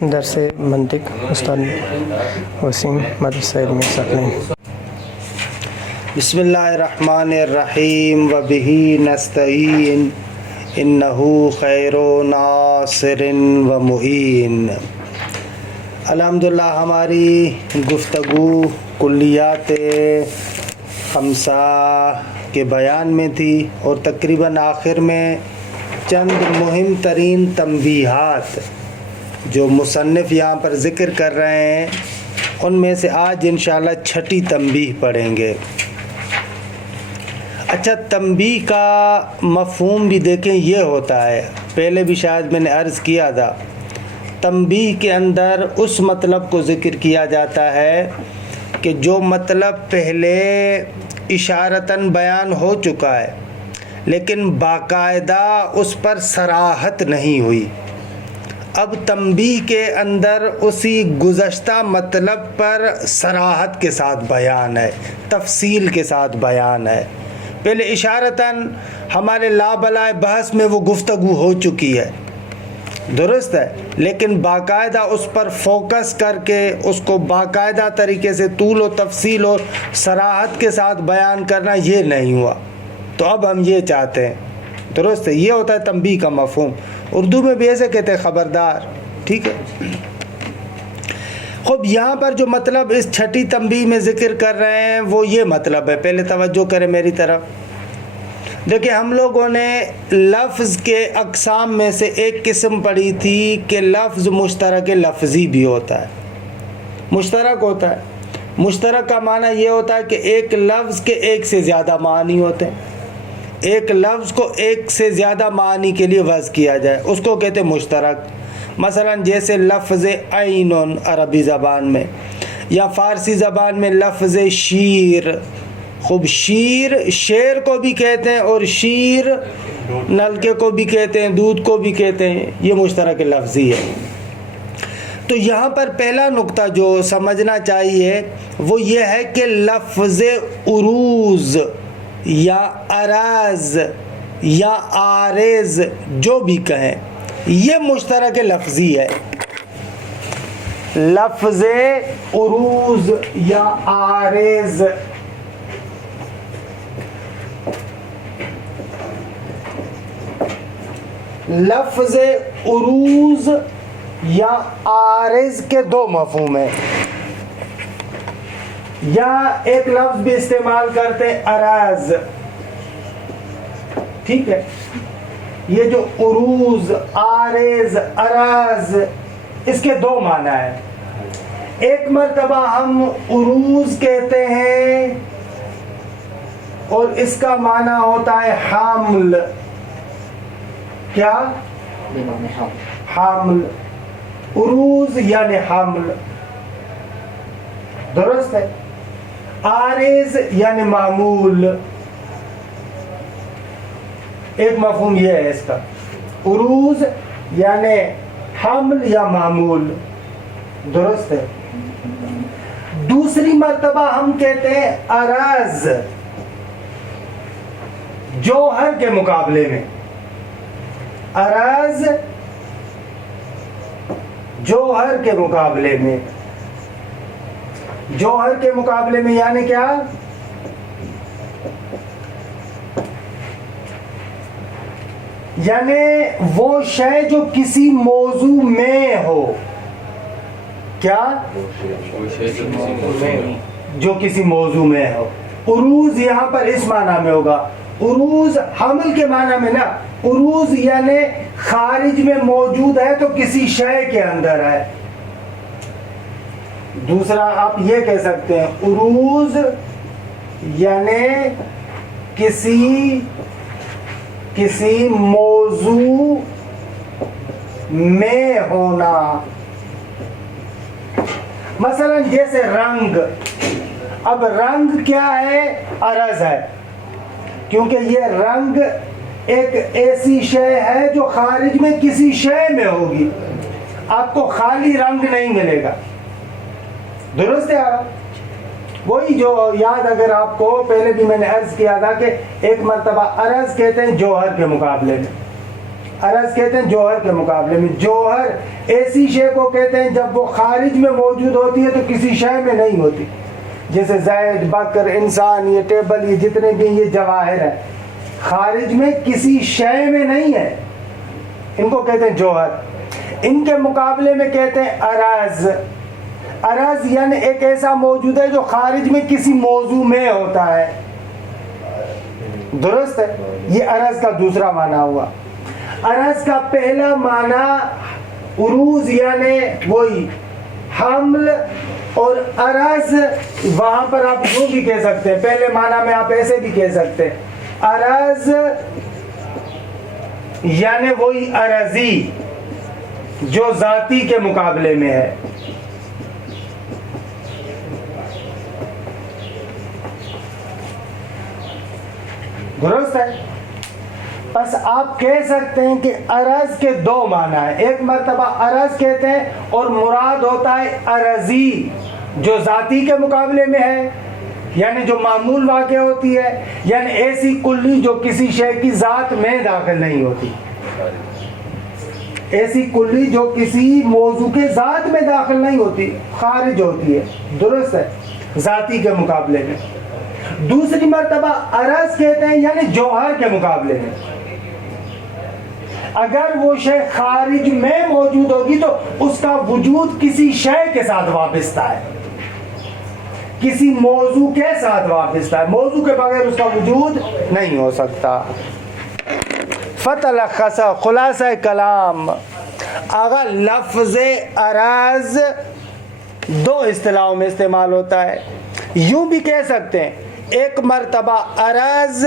درس منطق استاد وسیم مدرسہ علمیہ ثقلین۔ بسم اللہ الرحمن الرحیم وبہ نستعین انہ خیر ناصر و معین۔ الحمدللہ ہماری گفتگو کلیات خمسہ کے بیان میں تھی اور تقریباً آخر میں چند مہم ترین تنبیہات جو مصنف یہاں پر ذکر کر رہے ہیں ان میں سے آج انشاءاللہ چھٹی تنبیہ پڑھیں گے۔ اچھا، تنبیہ کا مفہوم بھی دیکھیں یہ ہوتا ہے، پہلے بھی شاید میں نے عرض کیا تھا، تنبیہ کے اندر اس مطلب کو ذکر کیا جاتا ہے کہ جو مطلب پہلے اشارتاً بیان ہو چکا ہے لیکن باقاعدہ اس پر صراحت نہیں ہوئی، اب تنبیہ کے اندر اسی گزشتہ مطلب پر صراحت کے ساتھ بیان ہے، تفصیل کے ساتھ بیان ہے۔ پہلے اشارتاً ہمارے لا بلائے بحث میں وہ گفتگو ہو چکی ہے، درست ہے، لیکن باقاعدہ اس پر فوکس کر کے اس کو باقاعدہ طریقے سے طول و تفصیل اور صراحت کے ساتھ بیان کرنا یہ نہیں ہوا، تو اب ہم یہ چاہتے ہیں، درست ہے، یہ ہوتا ہے تنبیہ کا مفہوم۔ اردو میں بھی ایسے کہتے ہیں خبردار، ٹھیک ہے۔ خوب، یہاں پر جو مطلب اس چھٹی تنبیہ میں ذکر کر رہے ہیں وہ یہ مطلب ہے، پہلے توجہ کریں میری طرف۔ دیکھیں، ہم لوگوں نے لفظ کے اقسام میں سے ایک قسم پڑھی تھی کہ لفظ مشترک لفظی بھی ہوتا ہے، مشترک ہوتا ہے۔ مشترک کا معنی یہ ہوتا ہے کہ ایک لفظ کے ایک سے زیادہ معنی ہوتے ہیں، ایک لفظ کو ایک سے زیادہ معنی کے لیے وضع کیا جائے، اس کو کہتے ہیں مشترک۔ مثلا جیسے لفظ عین عربی زبان میں، یا فارسی زبان میں لفظ شیر۔ خوب، شیر شیر کو بھی کہتے ہیں اور شیر نلکے کو بھی کہتے ہیں، دودھ کو بھی کہتے ہیں، یہ مشترک لفظی ہے۔ تو یہاں پر پہلا نقطہ جو سمجھنا چاہیے وہ یہ ہے کہ لفظ عروض یا اراز یا عارض جو بھی کہیں یہ مشترک لفظی ہے۔ لفظ عروض یا عارض لفظ عروض یا عارض کے دو مفہوم ہیں، یا ایک لفظ بھی استعمال کرتے ہیں اراز، ٹھیک ہے۔ یہ جو عروض، عارض، اراز، اس کے دو معنی ہیں۔ ایک مرتبہ ہم عروض کہتے ہیں اور اس کا معنی ہوتا ہے حامل۔ کیا؟ حامل، عروض یعنی حمل، درست ہے۔ عارض یعنی معمول، ایک مفہوم یہ ہے اس کا، عروض یعنی حمل یا معمول، درست ہے۔ دوسری مرتبہ ہم کہتے ہیں اراز، جوہر کے مقابلے میں، اراز جوہر کے مقابلے میں، جوہر کے مقابلے میں یعنی کیا؟ یعنی وہ شے جو کسی موضوع میں ہو، کیا؟ جو کسی موضوع میں ہو۔ عروض یہاں پر اس معنی میں ہوگا، عروض حمل کے معنی میں نا، عروض یعنی خارج میں موجود ہے تو کسی شے کے اندر ہے۔ دوسرا آپ یہ کہہ سکتے ہیں عروض یعنی کسی موضوع میں ہونا۔ مثلا جیسے رنگ، اب رنگ کیا ہے؟ عرض ہے، کیونکہ یہ رنگ ایک ایسی شے ہے جو خارج میں کسی شے میں ہوگی، آپ کو خالی رنگ نہیں ملے گا، درست ہے۔ وہی جو یاد اگر آپ کو پہلے بھی میں نے عرض کیا تھا کہ ایک مرتبہ عرض کہتے ہیں جوہر کے مقابلے میں، عرض کہتے ہیں جوہر کے مقابلے میں. جوہر ایسی شے کو کہتے ہیں جب وہ خارج میں موجود ہوتی ہے تو کسی شے میں نہیں ہوتی. جیسے زید، بکر، انسان، یہ ٹیبل، یہ جتنے بھی یہ جواہر ہیں، خارج میں کسی شے میں نہیں ہے، ان کو کہتے ہیں جوہر. ان کے مقابلے میں کہتے ہیں عرض. عرض یعنی ایک ایسا موجود ہے جو خارج میں کسی موضوع میں ہوتا ہے. درست ہے؟ یہ عرض کا دوسرا معنی ہوا. عرض کا پہلا معنی عروض یعنی وہی حمل، اور عرض وہاں پر آپ یوں بھی کہہ سکتے ہیں، پہلے معنی میں آپ ایسے بھی کہہ سکتے ہیں، عرض یعنی وہی عرضی جو ذاتی کے مقابلے میں ہے. درست ہے؟ بس آپ کہہ سکتے ہیں کہ عرض کے دو معنی ہیں. ایک مرتبہ عرض کہتے ہیں اور مراد ہوتا ہے عرضی جو ذاتی کے مقابلے میں ہے، یعنی جو معمول واقع ہوتی ہے، یعنی ایسی کلی جو کسی شے کی ذات میں داخل نہیں ہوتی. ایسی کلی جو کسی موضوع کے ذات میں داخل نہیں ہوتی، خارج ہوتی ہے. درست ہے؟ ذاتی کے مقابلے میں. دوسری مرتبہ عرض کہتے ہیں یعنی جوہر کے مقابلے میں. اگر وہ شے خارج میں موجود ہوگی تو اس کا وجود کسی شے کے ساتھ وابستہ ہے، کسی موضوع کے ساتھ وابستہ ہے. موضوع کے بغیر اس کا وجود نہیں ہو سکتا. فتلخص خلاصہ کلام. آغا لفظ عرض دو اصطلاحوں میں استعمال ہوتا ہے. یوں بھی کہہ سکتے ہیں ایک مرتبہ عرض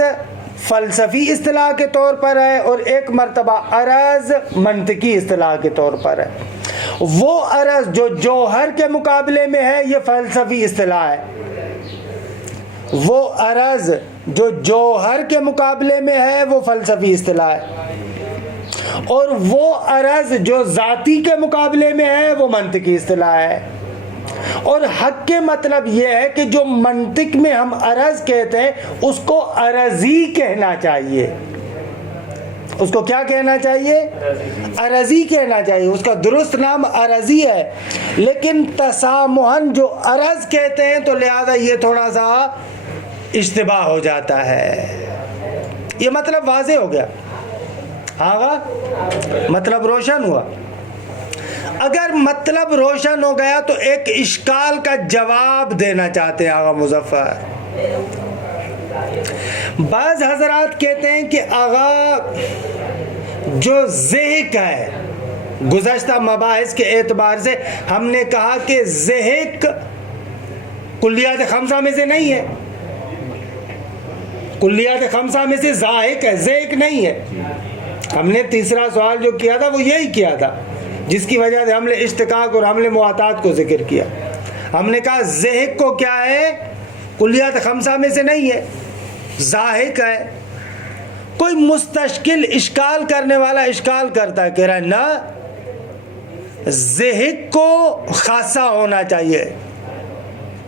فلسفی اصطلاح کے طور پر ہے اور ایک مرتبہ عرض منطقی اصطلاح کے طور پر ہے. وہ عرض جو جوہر کے مقابلے میں ہے یہ فلسفی اصطلاح ہے. وہ عرض جو جوہر کے مقابلے میں ہے وہ فلسفی اصطلاح ہے، اور وہ عرض جو ذاتی کے مقابلے میں ہے وہ منطقی اصطلاح ہے. اور حق کے مطلب یہ ہے کہ جو منطق میں ہم عرض کہتے ہیں اس کو عرضی کہنا چاہیے. اس کو کیا کہنا چاہیے؟ عرضی کہنا چاہیے. اس کا درست نام عرضی ہے، لیکن تسامحاً جو عرض کہتے ہیں تو لہذا یہ تھوڑا سا اشتباہ ہو جاتا ہے. یہ مطلب واضح ہو گیا؟ ہاں، مطلب روشن ہوا. اگر مطلب روشن ہو گیا تو ایک اشکال کا جواب دینا چاہتے ہیں آغا مظفر. بعض حضرات کہتے ہیں کہ آغا جو ذہق ہے، گزشتہ مباحث کے اعتبار سے ہم نے کہا کہ ذہق کلیات خمسہ میں سے نہیں ہے، کلیات خمسہ میں سے ذاہق ہے، ذہق نہیں ہے. ہم نے تیسرا سوال جو کیا تھا وہ یہی کیا تھا، جس کی وجہ سے حمل اشتقاق اور حمل معاطات کو ذکر کیا. ہم نے کہا ذہق کو کیا ہے، کلیات خمسہ میں سے نہیں ہے، ذاہق ہے. کوئی مستشکل اشکال کرنے والا اشکال کرتا ہے، کہہ رہا ہے نا ذہق کو خاصہ ہونا چاہیے،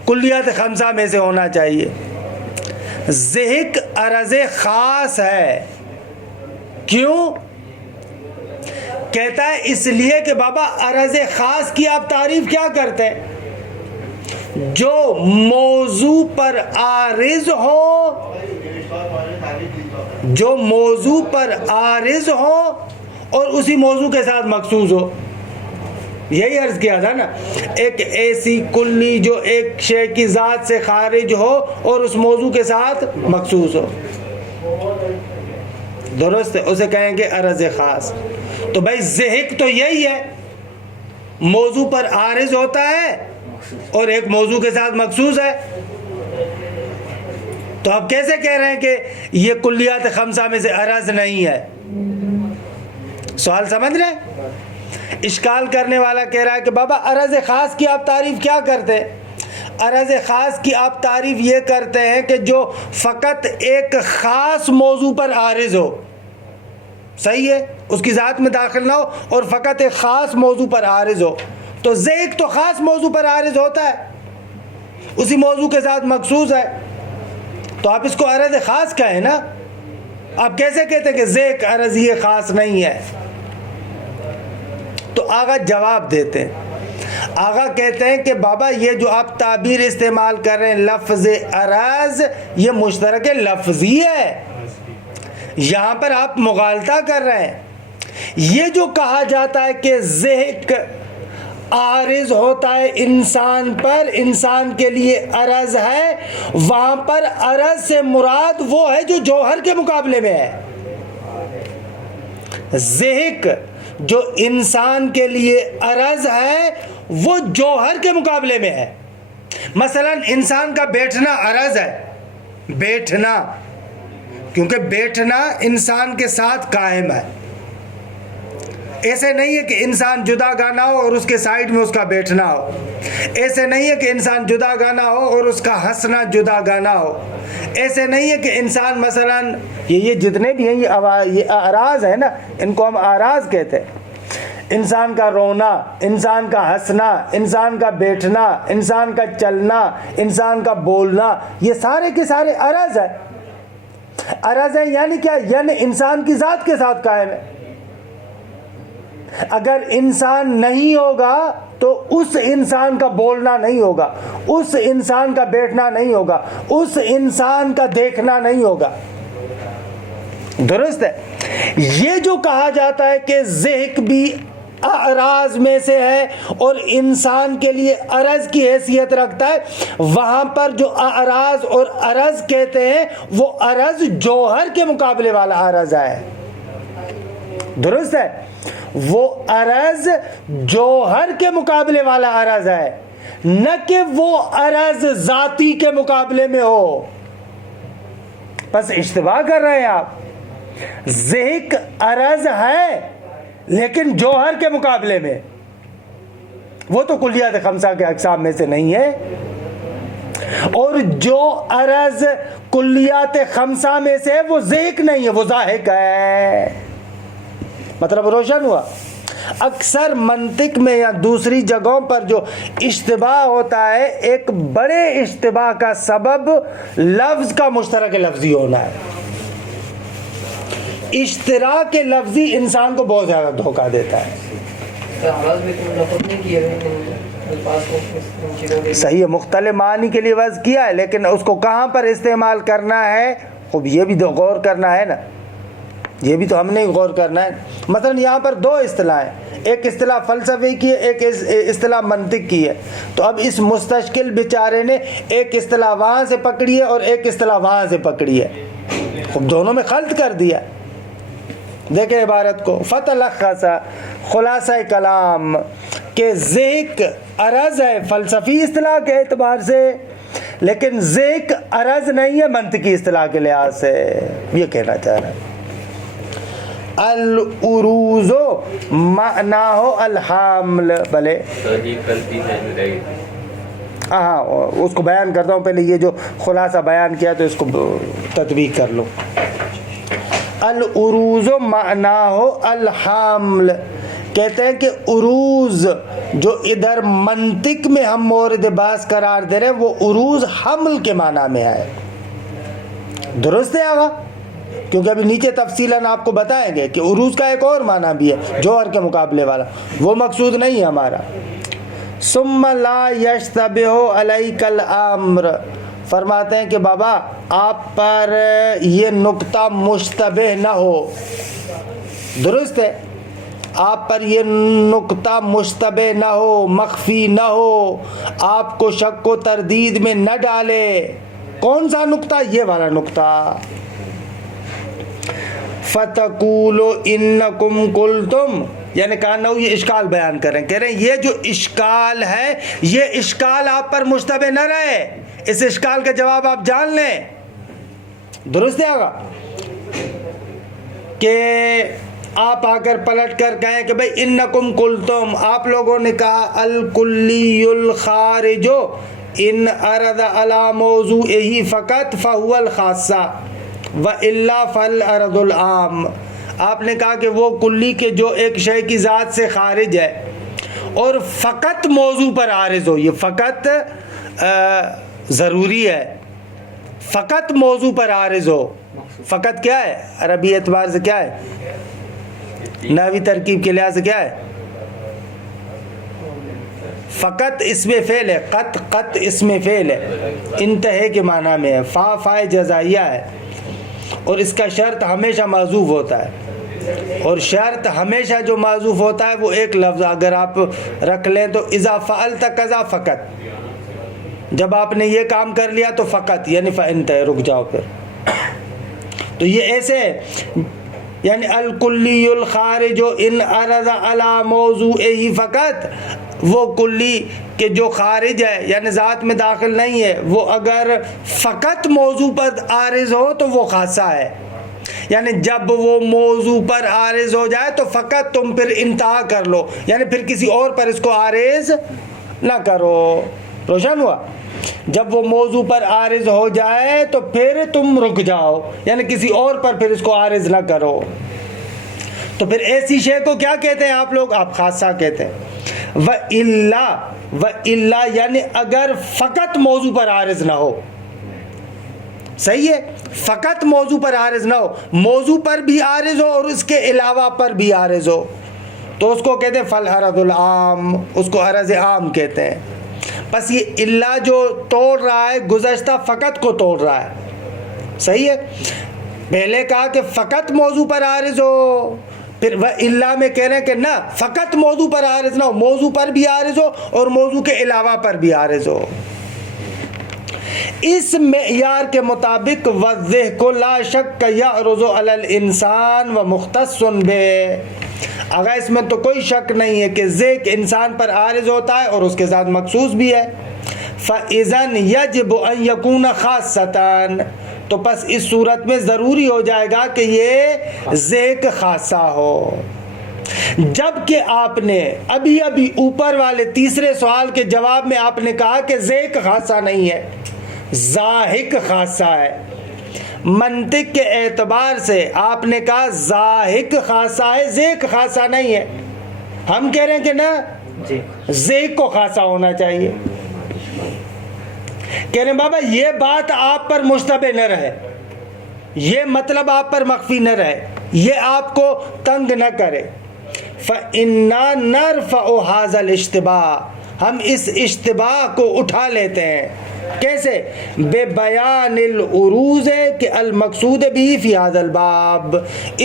کلیات خمسہ میں سے ہونا چاہیے. ذہق عرض خاص ہے. کیوں؟ کہتا ہے اس لیے کہ بابا عرض خاص کی آپ تعریف کیا کرتے ہیں؟ جو موضوع پر عارض ہو، جو موضوع پر عارض ہو اور اسی موضوع کے ساتھ مخصوص ہو. یہی عرض کیا تھا نا، ایک ایسی کلی جو ایک شے کی ذات سے خارج ہو اور اس موضوع کے ساتھ مخصوص ہو. درست ہے، اسے کہیں گے عرض خاص. تو بھائی ذہق تو یہی ہے، موضوع پر عارض ہوتا ہے اور ایک موضوع کے ساتھ مخصوص ہے. تو آپ کیسے کہہ رہے ہیں کہ یہ کلیات خمسہ میں سے عرض نہیں ہے؟ سوال سمجھ رہے ہیں؟ اشکال کرنے والا کہہ رہا ہے کہ بابا عرض خاص کی آپ تعریف کیا کرتے ہیں؟ عرض خاص کی آپ تعریف یہ کرتے ہیں کہ جو فقط ایک خاص موضوع پر عارض ہو. صحیح ہے، اس کی ذات میں داخل نہ ہو اور فقط ایک خاص موضوع پر عارض ہو. تو ذہق تو خاص موضوع پر عارض ہوتا ہے، اسی موضوع کے ساتھ مخصوص ہے. تو آپ اس کو عرض خاص کہیں نا. آپ کیسے کہتے ہیں کہ ذہق عرضی خاص نہیں ہے؟ تو آغا جواب دیتے ہیں. آغا کہتے ہیں کہ بابا یہ جو آپ تعبیر استعمال کر رہے ہیں لفظ عرض، یہ مشترک لفظی ہے، یہاں پر آپ مغالطہ کر رہے ہیں. یہ جو کہا جاتا ہے کہ ضحک عارض ہوتا ہے انسان پر، انسان کے لیے عرض ہے، وہاں پر عرض سے مراد وہ ہے جو جوہر کے مقابلے میں ہے. ضحک جو انسان کے لیے عرض ہے وہ جوہر کے مقابلے میں ہے. مثلا انسان کا بیٹھنا عرض ہے، بیٹھنا، کیونکہ بیٹھنا انسان کے ساتھ قائم ہے. ایسے نہیں ہے کہ انسان جدا گانا ہو اور اس کے سائیڈ میں اس کا بیٹھنا ہو. ایسے نہیں ہے کہ انسان جدا گانا ہو اور اس کا ہنسنا جدا گانا ہو. ایسے نہیں ہے کہ انسان مثلا یہ جتنے بھی ہیں یہ اعراض ہیں نا، ان کو ہم اعراض کہتے ہیں. انسان کا رونا، انسان کا ہنسنا، انسان کا بیٹھنا، انسان کا چلنا، انسان کا بولنا، یہ سارے کے سارے عرض ہے. عرض ہے یعنی کیا؟ یعنی انسان کی ذات کے ساتھ قائم ہے. اگر انسان نہیں ہوگا تو اس انسان کا بولنا نہیں ہوگا، اس انسان کا بیٹھنا نہیں ہوگا، اس انسان کا دیکھنا نہیں ہوگا. درست ہے؟ یہ جو کہا جاتا ہے کہ ضحک بھی اعراض میں سے ہے اور انسان کے لیے عرض کی حیثیت رکھتا ہے، وہاں پر جو اعراض اور عرض کہتے ہیں وہ عرض جوہر کے مقابلے والا عرض ہے. درست ہے؟ وہ عرض جوہر کے مقابلے والا عرض ہے، نہ کہ وہ عرض ذاتی کے مقابلے میں ہو. بس اشتباہ کر رہے ہیں آپ. ضحک عرض ہے لیکن جوہر کے مقابلے میں، وہ تو کلیات خمسہ کے اقسام میں سے نہیں ہے. اور جو عرض کلیات خمسہ میں سے ہے وہ ضحک نہیں ہے، وہ ضاحک ہے. مطلب روشن ہوا؟ اکثر منطق میں یا دوسری جگہوں پر جو اشتباہ ہوتا ہے، ایک بڑے اشتباہ کا سبب لفظ کا مشترک لفظی ہونا ہے. اشتراک لفظی انسان کو بہت زیادہ دھوکہ دیتا ہے. صحیح ہے، مختلف معنی کے لیے وضع کیا ہے، لیکن اس کو کہاں پر استعمال کرنا ہے خوب یہ بھی غور کرنا ہے نا. یہ بھی تو ہم نے غور کرنا ہے. مثلا یہاں پر دو اصطلاح ہیں، ایک اصطلاح فلسفے کی ہے، ایک اصطلاح منطق کی ہے. تو اب اس مستشکل بیچارے نے ایک اصطلاح وہاں سے پکڑی ہے اور ایک اصطلاح وہاں سے پکڑی ہے، خوب دونوں میں خلط کر دیا. دیکھیں عبارت کو، فتلخص خلاصہ کلام کہ ضحک عرض ہے فلسفی اصطلاح کے اعتبار سے، لیکن ضحک عرض نہیں ہے منطقی اصطلاح کے لحاظ سے. یہ کہنا چاہ رہا ہے. العروض معناہ الحامل، بھلے ہاں اس کو بیان کرتا ہوں. پہلے یہ جو خلاصہ بیان کیا تو اس کو تطبیق کر لو. العروض معناہ الحامل کہتے ہیں کہ عروض جو ادھر منطق میں ہم مورد بحث قرار دے رہے ہیں وہ عروض حمل کے معنی میں ہے. درست ہے آگا؟ کیونکہ ابھی نیچے تفصیلاً آپ کو بتائیں گے کہ عروض کا ایک اور معنی بھی ہے جوہر کے مقابلے والا، وہ مقصود نہیں ہے ہمارا. ثم لا یشتبہ علیک الامر، فرماتے ہیں کہ بابا آپ پر یہ نقطہ مشتبہ نہ ہو. درست ہے؟ آپ پر یہ نقطہ مشتبہ نہ ہو، مخفی نہ ہو، آپ کو شک و تردید میں نہ ڈالے. کون سا نقطہ؟ یہ والا نقطہ. فَتَقُولُ إِنَّكُمْ قُلْتُمْ، یعنی کانو یہ اشکال بیان کریں، کہہ رہے ہیں یہ جو اشکال ہے یہ اشکال آپ پر مشتبہ نہ رہے، اس اشکال کا جواب آپ جان لیں. درست ہے آگا؟ کہ آپ آ کر پلٹ کر کہیں کہ بھئی انکم قلتم، آپ لوگوں نے کہا الکلی الخارج ان ارد علی موضوعہ فقط فہو الخاصہ وَإِلَّا فَالْأَرَضُ الْعَامُ. آپ نے کہا کہ وہ کلی کے جو ایک شے کی ذات سے خارج ہے اور فقط موضوع پر عارض ہو، یہ فقط ضروری ہے، فقط موضوع پر عارض ہو. فقط کیا ہے عربی اعتبار سے؟ کیا ہے نحوی ترکیب کے لحاظ سے؟ کیا ہے فقط اسم فعل ہے، قط اسم فعل ہے، انتہے کے معنی میں ہے، فائے جزائیہ ہے، اور اس کا شرط ہمیشہ معذوف ہوتا ہے، اور شرط ہمیشہ جو معذوف ہوتا ہے وہ ایک لفظ اگر آپ رکھ لیں تو اذا فعلت کذا فقط، جب آپ نے یہ کام کر لیا تو فقط یعنی فانتہی، رک جاؤ پھر. تو یہ ایسے ہے، یعنی الکلی الخارج ان عرض علی موضوعہ فقط، وہ کلی کہ جو خارج ہے یعنی ذات میں داخل نہیں ہے، وہ اگر فقط موضوع پر عارض ہو تو وہ خاصہ ہے، یعنی جب وہ موضوع پر عارض ہو جائے تو فقط تم پھر انتہا کر لو، یعنی پھر کسی اور پر اس کو عارض نہ کرو. روشن ہوا؟ جب وہ موضوع پر عارض ہو جائے تو پھر تم رک جاؤ، یعنی کسی اور پر پھر اس کو عارض نہ کرو. تو پھر ایسی شے کو کیا کہتے ہیں آپ لوگ؟ آپ خاصہ کہتے ہیں. وَإِلَّا یعنی اگر فقط موضوع پر عارض نہ ہو، صحیح ہے، فقط موضوع پر عارض نہ ہو، موضوع پر بھی عارض ہو اور اس کے علاوہ پر بھی عارض ہو، تو اس کو کہتے ہیں فالعرض العام، اس کو عرض عام کہتے ہیں. بس یہ اللہ جو توڑ رہا ہے گزشتہ فقط کو توڑ رہا ہے، صحیح ہے. پہلے کہا کہ فقط موضوع پر عارض ہو، پھر وہ اللہ میں کہہ رہے ہیں کہ نہ، فقط موضوع پر عارض نہ ہو، موضوع پر بھی عارض ہو اور موضوع کے علاوہ پر بھی عارض ہو. اس معیار کے مطابق وَالذِّهْقُ لَا شَكَّ يَعْرُضُ عَلَى الْإِنسَانِ وَمُخْتَصٌ بِهِ، اگر اس میں تو کوئی شک نہیں ہے کہ ذہق انسان پر عارض ہوتا ہے اور اس کے ساتھ مخصوص بھی ہے. فَإِذَنْ يَجِبُ أَنْ يَكُونَ خَاصَّةً، تو پس اس صورت میں ضروری ہو جائے گا کہ یہ ذہق خاصہ ہو. جبکہ آپ نے ابھی اوپر والے تیسرے سوال کے جواب میں آپ نے کہا کہ ذہق خاصہ نہیں ہے، ذاہق خاصہ ہے. منطق کے اعتبار سے آپ نے کہا ذاہق خاصہ ہے، ذہق خاصہ نہیں ہے. ہم کہہ رہے ہیں کہ نہ، ذہق کو خاصہ ہونا چاہیے. کہہ رہے ہیں بابا یہ بات آپ پر مشتبہ نہ رہے، یہ مطلب آپ پر مخفی نہ رہے، یہ آپ کو تنگ نہ کرے. فَإِنَّا نَرْفَعُ هَذَا الْاشْتِبَاهَ، ہم اس اشتباہ کو اٹھا لیتے ہیں. کیسے؟ بے بیان العروض کہ المقصود بھی فی هذا الباب،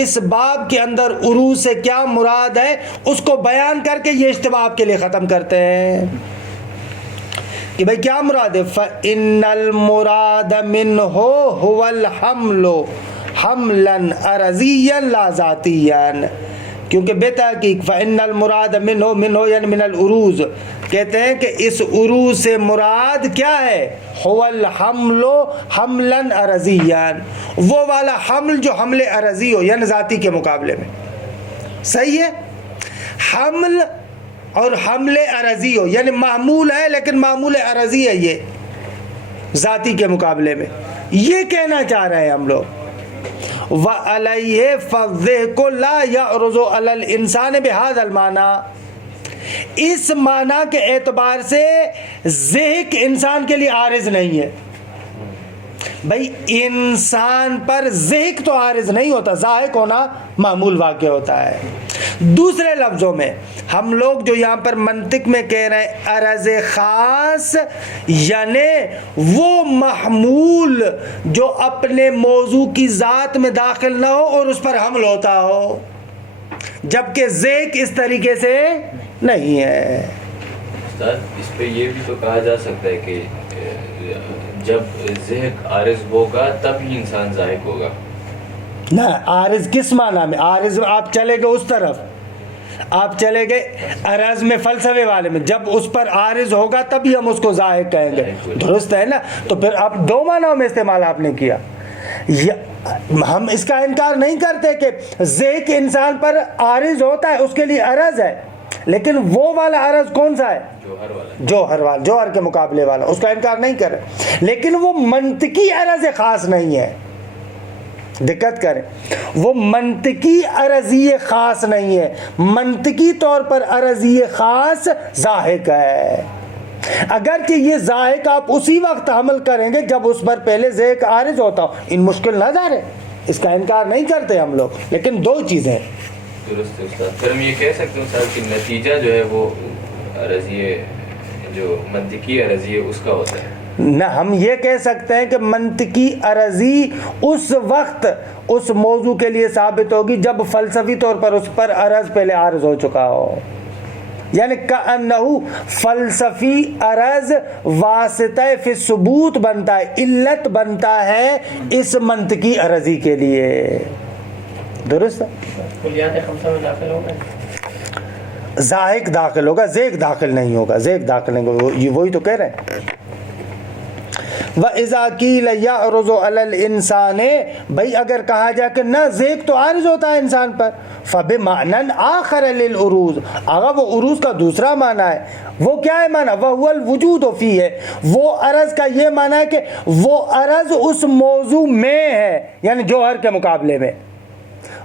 اس باب کے اندر عروض سے کیا مراد ہے اس کو بیان کر کے یہ اشتباہ آپ کے لیے ختم کرتے ہیں کہ بھئی کیا مراد ہے. فَإِنَّ الْمُرَادَ مِنْهُ هُوَ الْحَمْلُ حَمْلًا عَرَضِيًّا لَا ذَاتِيًّا، کیونکہ بے تحقیق فَإِنَّ الْمُرَادَ مِنْهُ یعنی من العروض، کہتے ہیں کہ اس عروض سے مراد کیا ہے؟ هو الحمل حملا عرضیا، وہ والا حمل جو حمل عرضی ہو یعنی ذاتی کے مقابلے میں. صحیح ہے، حمل اور حمل عرضی ہو یعنی معمول ہے لیکن معمول عرضی ہے یہ ذاتی کے مقابلے میں، یہ کہنا چاہ رہے ہیں ہم لوگ. وَعَلَيْهِ فَالذِّهْقُ لَا يَعْرُضُ عَلَى الْإِنسَانِ بِهَذَا الْمَعْنَى، اس معنی کے اعتبار سے ذہق انسان کے لیے عارض نہیں ہے. بھئی انسان پر ذہق تو عارض نہیں ہوتا، ذاہق ہونا معمول واقع ہوتا ہے. دوسرے لفظوں میں ہم لوگ جو یہاں پر منطق میں کہہ رہے ہیں عرض خاص، یعنی وہ محمول جو اپنے موضوع کی ذات میں داخل نہ ہو اور اس پر حمل ہوتا ہو، جبکہ ذہق اس طریقے سے نہیں ہے. استاد اس پہ یہ بھی تو کہا جا سکتا ہے کہ جب ذہق عارض ہوگا تب ہی انسان ذاہق ہوگا. نہ، عارض کس معنی میں؟ عارض آپ چلے گئے اس طرف، آپ چلے گئے عرض میں فلسفے والے میں، جب اس پر عارض ہوگا تبھی ہم اس کو ذاہق کہیں گے. درست ہے نا؟ تو پھر آپ دو معنوں میں استعمال آپ نے کیا. ہم اس کا انکار نہیں کرتے کہ ذہق انسان پر عارض ہوتا ہے، اس کے لیے عرض ہے، لیکن وہ والا عرض کون سا ہے؟ جوہر والا، جوہر کے مقابلے والا، اس کا انکار نہیں کر رہے، لیکن وہ منطقی عرض خاص نہیں ہے. دقت کریں، وہ منطقی عرضی خاص نہیں ہے، منطقی طور پر عرضی خاص ذاہق ہے. اگرچہ یہ ذاہق آپ اسی وقت حمل کریں گے جب اس پر پہلے ذہق عارض ہوتا ہو، ان مشکل نظر ہے، اس کا انکار نہیں کرتے ہم لوگ، لیکن دو چیزیں. درست استاد. پھر ہم یہ کہہ سکتے ہیں صاحب کہ نتیجہ جو ہے وہ عرضی جو منطقی عرضی ہے اس کا ہوتا ہے. نہ ہم یہ کہہ سکتے ہیں کہ منطقی عرضی اس وقت اس موضوع کے لیے ثابت ہوگی جب فلسفی طور پر اس پر عرض پہلے عارض ہو چکا ہو. یعنی کأنہو فلسفی عرض واسطہ فی ثبوت بنتا ہے, علت بنتا ہے اس منطقی عرضی کے لیے. درست ہے؟ کلیات خمسہ میں داخل ہوگا, زاہق داخل ہوگا, زیک داخل نہیں ہوگا, زیک داخل نہیں ہوگا, یہ وہی تو کہہ رہے ہیں. وَإِذَا قِيلَ يَعْرُضُ عَلَى الْإِنسَانِ, بھئی اگر کہا جائے کہ نہ زیک تو عارض ہوتا ہے انسان پر, فَبِمَعْنًا آخَرَ لِلْعُرُوض, آگا وہ عروض کا دوسرا معنی ہے. وہ کیا ہے معنی؟ وَهُوَ الْوُجُودُ فِيهِ, وہ عرض کا یہ معنی ہے کہ وہ عرض اس موضوع میں ہے, یعنی جوہر کے مقابلے میں.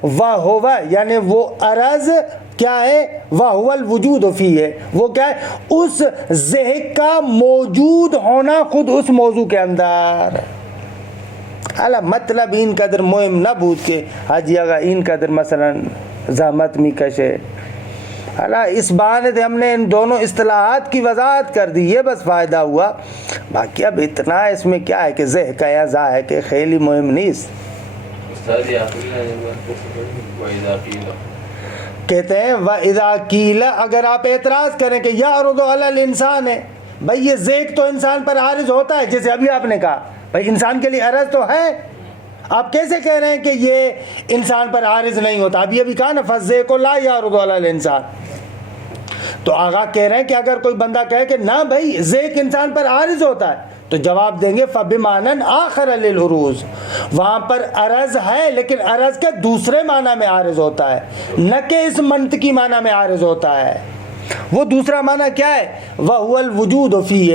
وَهُوَ یعنی وہ عرض کیا ہے؟ وَهُوَ الْوُجُودُ فِيهِ, وہ کیا ہے؟ اس ذہن کا موجود ہونا خود اس موضوع کے اندر. حالا مطلب این قدر مهم نبود که حاجی آقا این قدر مثلا زحمت می کشه. حالا اس بہانے ہم نے ان دونوں اصطلاحات کی وضاحت کر دی, یہ بس فائدہ ہوا. باقی اب اتنا اس میں کیا ہے کہ ذہن کا یا ذا ہے کہ خیلی مهم نیست. استاد یہ آخری کہتے ہیں وَإِذَا قِيلَ, اگر آپ اعتراض کریں کہ يَعْرُضُ عَلَى الْإِنسَانِ, بھئی یہ ذیک تو انسان پر عارض ہوتا ہے, جیسے ابھی آپ نے کہا بھئی انسان کے لیے عرض تو ہے, آپ کیسے کہہ رہے ہیں کہ یہ انسان پر عارض نہیں ہوتا؟ ابھی کہا نا فَالذِّیکُ لَا يَعْرُضُ عَلَى الْإِنسَانِ. تو آگاہ کہہ رہے ہیں کہ اگر کوئی بندہ کہے کہ نہ بھئی ذیک انسان پر عارض ہوتا ہے, تو جواب دیں گے فَبِمَعْنًا آخَرَ لِلْعُرُوض, وہاں پر عرض ہے لیکن عرض کے دوسرے معنی میں عارض ہوتا ہے, نہ کہ اس منطقی معنی میں عارض ہوتا ہے. وہ دوسرا معنی کیا ہے؟ وَهُوَ الْوُجُودُ فِيهِ,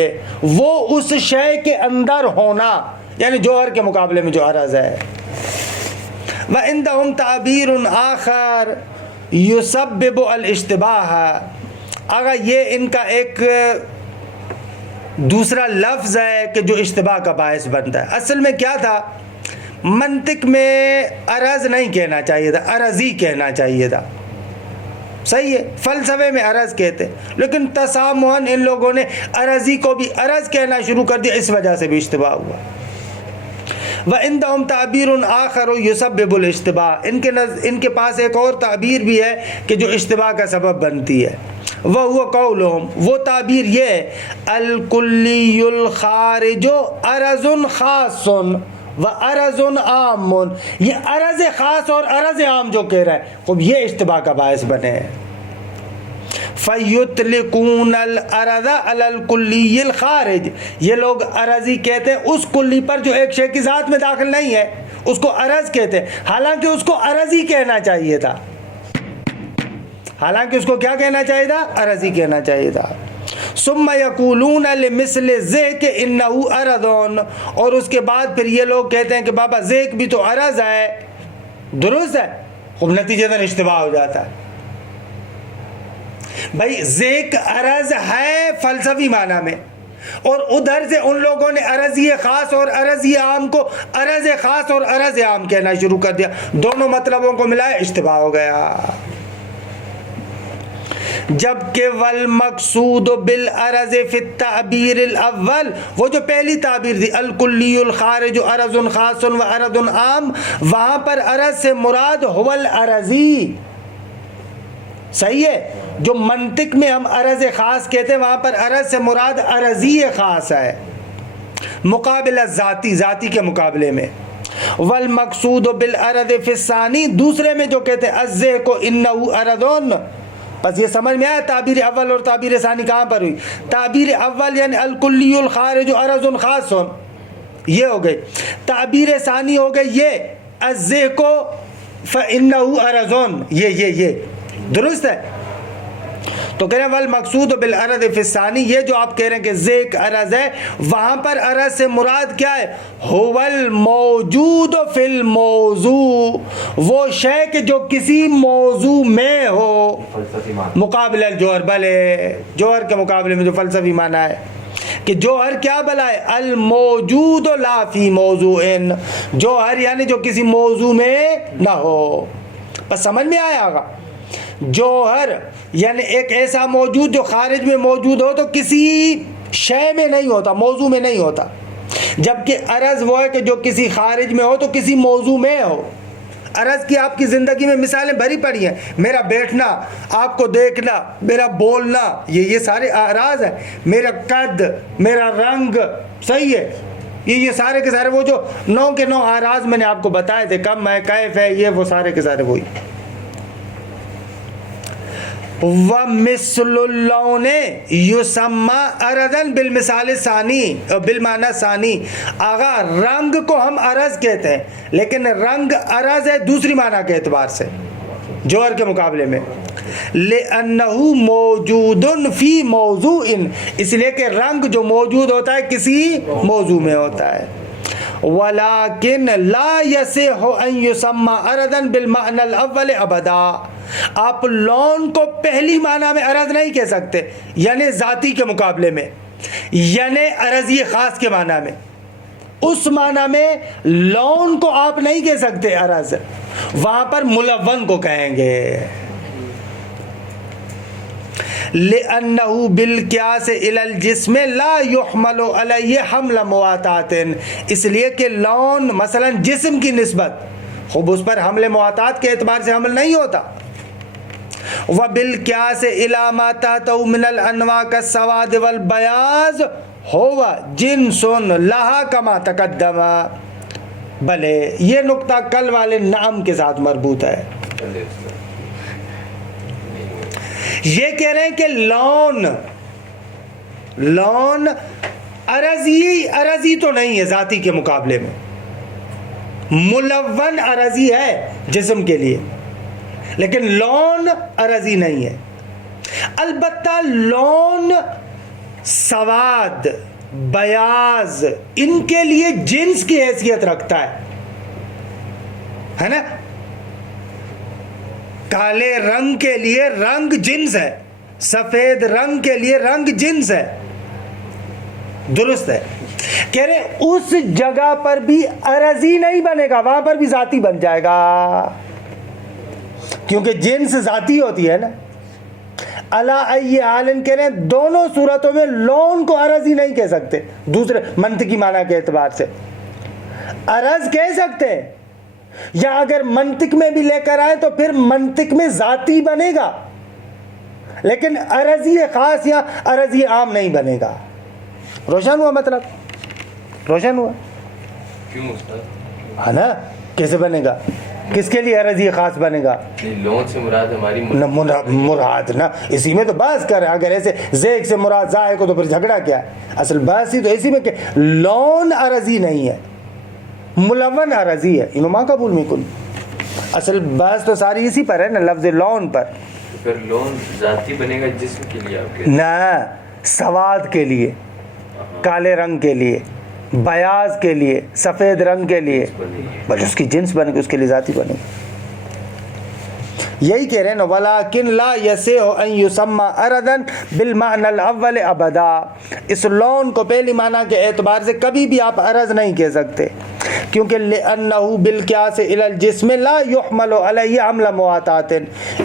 وہ اس شے کے اندر ہونا, یعنی جوہر کے مقابلے میں جو عرض ہے. وَعِنْدَهُمْ تَعْبِيرٌ آخر يُسَبِّبُ الْاشْتِبَاهَ, اگر یہ ان کا ایک دوسرا لفظ ہے کہ جو اشتباہ کا باعث بنتا ہے. اصل میں کیا تھا, منطق میں عرض نہیں کہنا چاہیے تھا, عرضی کہنا چاہیے تھا. صحیح ہے, فلسفے میں عرض کہتے, لیکن تسامحاً ان لوگوں نے عرضی کو بھی عرض کہنا شروع کر دیا, اس وجہ سے بھی اشتباہ ہوا. وَعِنْدَهُمْ تَعْبِيرٌ آخَرُ يُسَبِّبُ الْاشْتِبَاهَ, ان کے پاس ایک اور تعبیر بھی ہے کہ جو اشتباہ کا سبب بنتی ہے. وَهُوَ قَوْلُهُمْ, وہ تعبیر یہ ہے الْكُلِّيُّ الْخَارِجُ عَرَضٌ خَاصٌ وَعَرَضٌ عَامٌ, یہ عرض خاص اور عرض عام جو کہہ رہا ہے, خب یہ اشتباہ کا باعث بنے ہیں. فَيُطْلِقُونَ الْعَرَضَ عَلَى الْكُلِّيِّ الْخَارِجِ, یہ لوگ عرضی کہتے ہیں اس کلی پر جو ایک شے کی ذات میں داخل نہیں ہے, اس کو عرض کہتے ہیں, حالانکہ اس کو عرضی کہنا چاہیے تھا. حالانکہ اس کو کیا کہنا چاہیے تھا؟ عرضی کہنا چاہیے تھا. ثم یقولون لمثل ذیک انہ عرض, اور اس کے بعد پھر یہ لوگ کہتے ہیں کہ بابا ذیک بھی تو عرض ہے. درست ہے, خوب نتیجتاً اشتباہ ہو جاتا ہے. بھائی ذیک عرض ہے فلسفی معنی میں, اور ادھر سے ان لوگوں نے عرضی خاص اور عرضی عام کو عرض خاص اور عرض عام کہنا شروع کر دیا, دونوں مطلبوں کو ملایا, اشتباہ ہو گیا. جبکہ والمقصود بالعرض فی التعبیر الاول, وہ جو پہلی تعبیر تھی الکلی الخارج عرض خاص و عرض عام, وہاں پر عرض سے مراد هو العرضی. صحیح ہے, جو منطق میں ہم عرض خاص کہتے ہیں وہاں پر عرض سے مراد عرضی خاص ہے, مقابلہ ذاتی, ذاتی کے مقابلے میں. والمقصود بالعرض فی الثانی, دوسرے میں جو کہتے ہیں الذیک انہ عرض. بس یہ سمجھ میں آیا تعبیر اول اور تعبیر ثانی کہاں پر ہوئی؟ تعبیر اول یعنی الکلی الخارج عرض خاص, یہ ہو گئی. تعبیر ثانی ہو گئی یہ الذیک فانہ عرض, یہ درست ہے. تو کہہ رہے ہیں والمقصود بالعرض فی الثانی, یہ جو آپ کہہ رہے ہیں کہ ذیک عرض ہے, وہاں پر عرض سے مراد کیا ہے؟ هو الموجود فی الموضوع, وہ شے کہ جو کسی موضوع میں ہو, مقابل الجوہر. بلے جوہر کے مقابلے میں جو فلسفی معنی ہے کہ جوہر کیا بلا ہے؟ الموجود لا فی موضوع, جوہر یعنی جو کسی موضوع میں نہ ہو. بس سمجھ میں آیا گا, جوہر یعنی ایک ایسا موجود جو خارج میں موجود ہو تو کسی شے میں نہیں ہوتا، موضوع میں نہیں ہوتا، جبکہ عرض وہ ہے کہ جو کسی خارج میں ہو تو کسی موضوع میں ہو۔ عرض کی آپ کی زندگی میں مثالیں بھری پڑی ہیں، میرا بیٹھنا، آپ کو دیکھنا، میرا بولنا، یہ سارے اعراض ہیں، میرا قد، میرا رنگ، صحیح ہے، یہ سارے کے سارے وہ جو 9 کے 9 اعراض میں نے آپ کو بتائے تھے، کم ہے، کیف ہے، یہ وہ سارے کے سارے وہی۔ وَمِثْلُ اللَّوْنِ يُسَمَّى عَرَضًا بِالْمِثَالِ ثَانِي بِالْمَعْنَى ثَانِي۔ آغا رنگ کو ہم عرض کہتے ہیں، لیکن رنگ عرض ہے دوسری معنی کے اعتبار سے جوہر کے مقابلے میں، لِأَنَّهُ مَوْجُودٌ فِي مَوْضُوعٍ، اس لیے کہ رنگ جو موجود ہوتا ہے کسی موضوع میں ہوتا ہے۔ وَلَكِنْ لَا يَصِحُ أَن يُسَمَّى عَرَضًا بِالْمَعْنَى الْأَوَّلِ أَبَدًا۔ آپ لون کو پہلی معنی میں عرض نہیں کہہ سکتے، یعنی ذاتی کے مقابلے میں، یعنی عرضی خاص کے معنی میں، اس معنی میں لون کو آپ نہیں کہہ سکتے عرض، وہاں پر ملون کو کہیں گے۔ لِأَنَّهُ بِالْقِيَاسِ إِلَى الْجِسْمِ لَا يُحْمَلُ عَلَيْهِ حَمْلَ مُوَاطَاتٍ، اس لیے کہ لون مثلا جسم کی نسبت خوب اس پر حمل مواتات کے اعتبار سے حمل نہیں ہوتا۔ وَبِالْقِيَاسِ إِلَى مَا تَحْتَهُ مِنَ الْأَنْوَاءِ كَالسَّوَادِ وَالْبَيَاضِ هُوَ جِنْسٌ لَهَا كَمَا تَقَدَّمَ، بھلے یہ نقطہ کل والے نعم کے ساتھ مربوط ہے۔ یہ کہہ رہے ہیں کہ لون عرضی تو نہیں ہے ذاتی کے مقابلے میں، ملون عرضی ہے جسم کے لیے، لیکن لون عرضی نہیں ہے۔ البتہ لون، سواد، بیاض ان کے لیے جنس کی حیثیت رکھتا ہے نا؟ کالے رنگ کے لیے رنگ جنس ہے، سفید رنگ کے لیے رنگ جنس ہے، درست ہے۔ کہہ رہے اس جگہ پر بھی عرضی نہیں بنے گا، وہاں پر بھی ذاتی بن جائے گا، کیونکہ جنس ذاتی ہوتی ہے نا۔ علی ای حال کہہ رہے ہیں دونوں صورتوں میں لون کو عرضی نہیں کہہ سکتے، دوسرے منطقی معنی کے اعتبار سے عرض کہہ سکتے ہیں، یا اگر منطق میں بھی لے کر آئے تو پھر منطق میں ذاتی بنے گا، لیکن عرضی خاص یا عرضی عام نہیں بنے گا۔ روشن ہوا مطلب؟ روشن ہوا؟ کیوں استاد؟ ہے نا، کیسے بنے گا؟ کس کے لیے عرضی خاص بنے گا؟ لون سے مراد ہماری مراد نا، اسی میں تو بحث کر رہے ہیں۔ اگر ایسے زیک سے مراد زائے کو تو پھر جھگڑا کیا ہے؟ اصل بحث ہی تو اسی میں کہ لون عرضی نہیں ہے، ملون عرضی ہے، انما قبول میں کن۔ اصل بحث تو ساری اسی پر ہے نا، لفظ لون پر۔ پھر لون ذاتی بنے گا جسم کے لیے آپ کے؟ نہ، سواد کے لیے، کالے رنگ کے لیے، بیاض کے لیے، سفید رنگ کے لیے، بس اس کی جنس بنے گی، اس کے لیے ذاتی بنے گی۔ یہی کہہ رہے ہیں نا، وَلَكِنْ لَا يَصِحُ أَن يُسَمَّى عَرَضًا بِالْمَعْنَى الْأَوَّلِ أَبَدًا، اس لون کو پہلی معنی کے اعتبار سے کبھی بھی آپ عرض نہیں کہہ سکتے، کیونکہ لِأَنَّهُ بِالْقِيَاسِ إِلَى الْجِسْمِ لَا يُحْمَلُ عَلَيْهِ حَمْلَ مُوَاطَاتٍ،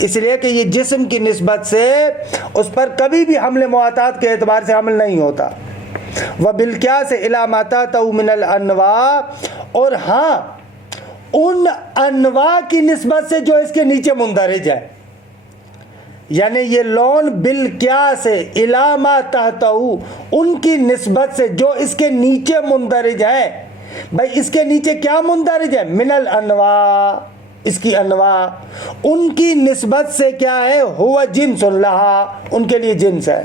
اس لیے کہ یہ جسم کی نسبت سے اس پر کبھی بھی حمل مواتات کے اعتبار سے حمل نہیں ہوتا۔ وَبِالْقِيَاسِ إِلَى مَا تَحْتَهُ مِنَ الْأَنْوَاءِ، اور ہاں ان انواع کی نسبت سے جو اس کے نیچے مندرج ہے، یعنی یہ لون بالقیاس الی ما تحتہ، ان کی نسبت سے جو اس کے نیچے مندرج ہے۔ بھائی اس کے نیچے کیا مندرج ہے؟ من الانواع، اس کی انواع، ان کی نسبت سے کیا ہے؟ ہوا جنس لہا، ان کے لیے جنس ہے۔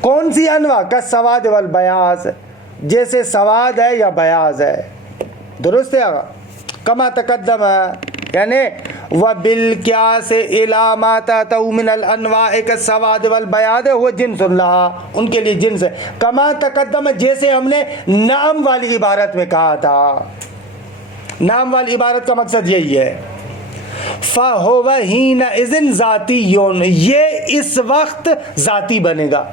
کون سی انواع؟ کالسواد والبیاض، جیسے سواد ہے یا بیاض ہے، درست ہے آگا؟ کما تقدم ہے، یعنی وَبِالْقِيَاسِ إِلَى مَا تَحْتَهُ مِنَ الْأَنْوَاءِ كَالسَّوَادِ وَالْبَيَاضِ هُوَ جِنْسٌ لَهَا، ان کے لیے جنس ہے۔ کما تقدم، جیسے ہم نے نعم والی عبارت میں کہا تھا، نعم والی عبارت کا مقصد یہی ہے، فَهُوَ حِينَئِذٍ ذَاتِيٌّ، یہ اس وقت ذاتی بنے گا۔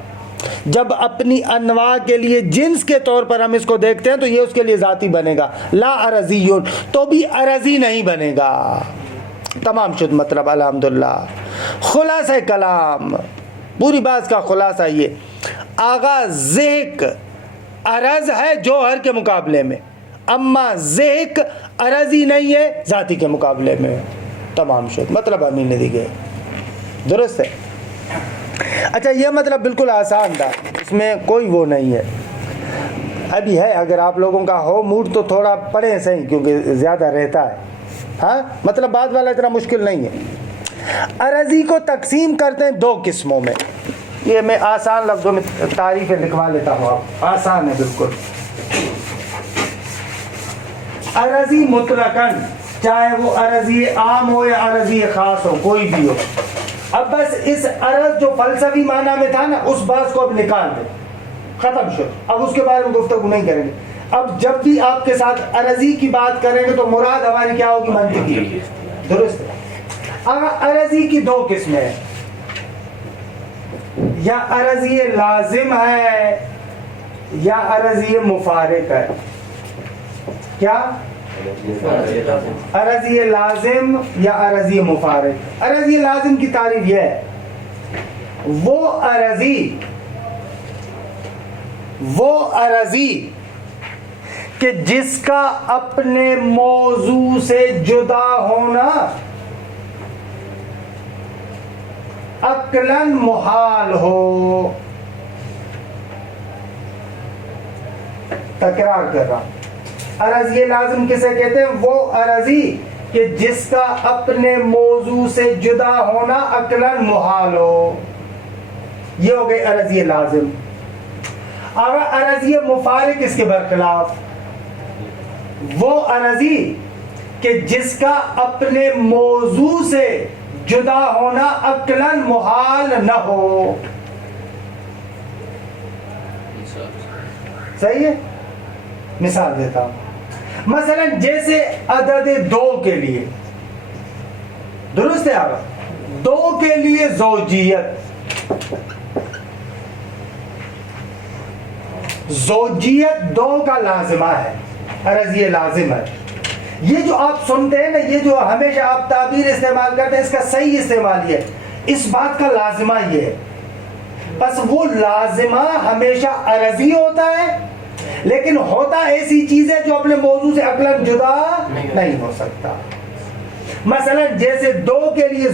جب اپنی انواع کے لیے جنس کے طور پر ہم اس کو دیکھتے ہیں تو یہ اس کے لیے ذاتی بنے گا، لا عرضی، تو بھی عرضی نہیں بنے گا۔ تمام شد مطلب، الحمدللہ۔ خلاصہ کلام پوری بات کا خلاصہ یہ، آغا ذہق عرض ہے جوہر کے مقابلے میں، اما ذہق عرضی نہیں ہے ذاتی کے مقابلے میں. تمام شد مطلب ہمیں نہیں دی گئے. درست ہے. اچھا یہ مطلب بالکل آسان تھا، اس میں کوئی وہ نہیں ہے. ابھی ہے اگر آپ لوگوں کا ہو موڈ تو تھوڑا پڑھیں صحیح، کیونکہ زیادہ رہتا ہے. ہاں مطلب بعد والا اتنا مشکل نہیں ہے. عرضی کو تقسیم کرتے ہیں دو قسموں میں. یہ میں آسان لفظوں میں تعریفیں لکھوا لیتا ہوں، آپ آسان ہے بالکل. عرضی مطلقاً، چاہے وہ عرضی عام ہو یا عرضی خاص ہو، کوئی بھی ہو. اب بس اس عرض جو فلسفی معنی میں تھا نا، اس بات کو اب نکال دیں، ختم شد. اب اس کے بارے میں گفتگو نہیں کریں گے. اب جب بھی آپ کے ساتھ عرضی کی بات کریں گے تو مراد ہماری کیا ہوگی؟ منطقی. درست ہے. اب عرضی کی دو قسمیں ہیں، یا عرضی لازم ہے یا عرضی مفارق ہے. کیا؟ عرضی لازم یا عرضی مفارق. عرضی لازم کی تعریف یہ ہے، وہ عرضی کہ جس کا اپنے موضوع سے جدا ہونا عقلاً محال ہو. تکرار کر رہا ہوں، عرضی لازم کسے کہتے ہیں؟ وہ عرضی کہ جس کا اپنے موضوع سے جدا ہونا عقلاً محال ہو. یہ ہو گئی عرضی لازم. اگر عرضی مفارق اس کے برخلاف، وہ عرضی کہ جس کا اپنے موضوع سے جدا ہونا عقلاً محال نہ ہو. صحیح ہے. مثال دیتا ہوں، مثلا جیسے عدد دو کے لیے، درست ہے آپ، دو کے لیے زوجیت دو کا لازمہ ہے، عرضی لازم ہے. یہ جو آپ سنتے ہیں نا، یہ جو ہمیشہ آپ تعبیر استعمال کرتے ہیں، اس کا صحیح استعمال یہ ہے، اس بات کا لازمہ یہ ہے. بس وہ لازمہ ہمیشہ عرضی ہوتا ہے، لیکن ہوتا ایسی چیز ہے جو اپنے موضوع سے عقلاً جدا نہیں ہو سکتا. مثلا جیسے دو کے لیے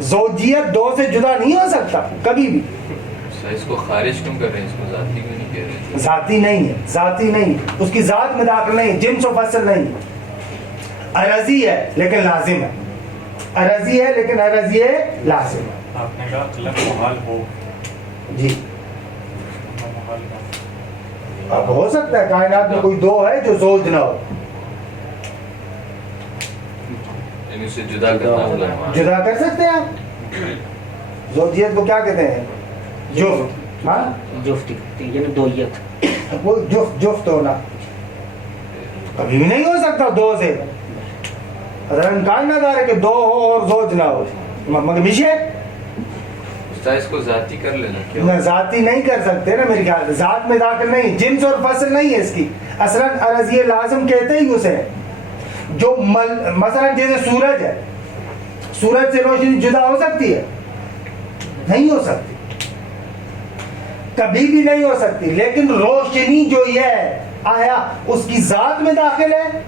زوجیت دو سے جدا نہیں ہو سکتا کبھی بھی. اس کو خارج کیوں کر رہے ہیں؟ اس کو ذاتی کیوں نہیں کہہ رہے؟ ذاتی نہیں ہے، ذاتی نہیں، اس کی ذات میں داخل نہیں، جنس و فصل نہیں. عرضی ہے لیکن لازم ہے، عرضی ہے لیکن عرضی لازم ہے. آپ نے کہا عقلاً محال ہو. جی اب ہو سکتا ہے کائنات میں کوئی دو ہے جو زوج نہ ہو. یعنی اسے جدا کرنا، جدا کر سکتے ہیں آپ. زوجیت کو کیا کہتے ہیں؟ جفت. ہاں جفت یعنی دویت. وہ جفت ہونا کبھی بھی نہیں ہو سکتا دو سے. اگر امکان نہ دار ہے کہ دو ہو اور زوج نہ ہو، مگر مشے اس کو ذاتی کر لینا. کیا نہ ذاتی نہیں کر سکتے نا، میری خیال ذات میں داخل نہیں، جنس اور فصل نہیں ہے اس کی. اصلاً عرضی لازم کہتے ہی اسے جو مثلا جیسے سورج ہے، سورج سے روشنی جدا ہو سکتی ہے؟ نہیں ہو سکتی، کبھی بھی نہیں ہو سکتی. لیکن روشنی جو یہ آیا اس کی ذات میں داخل ہے.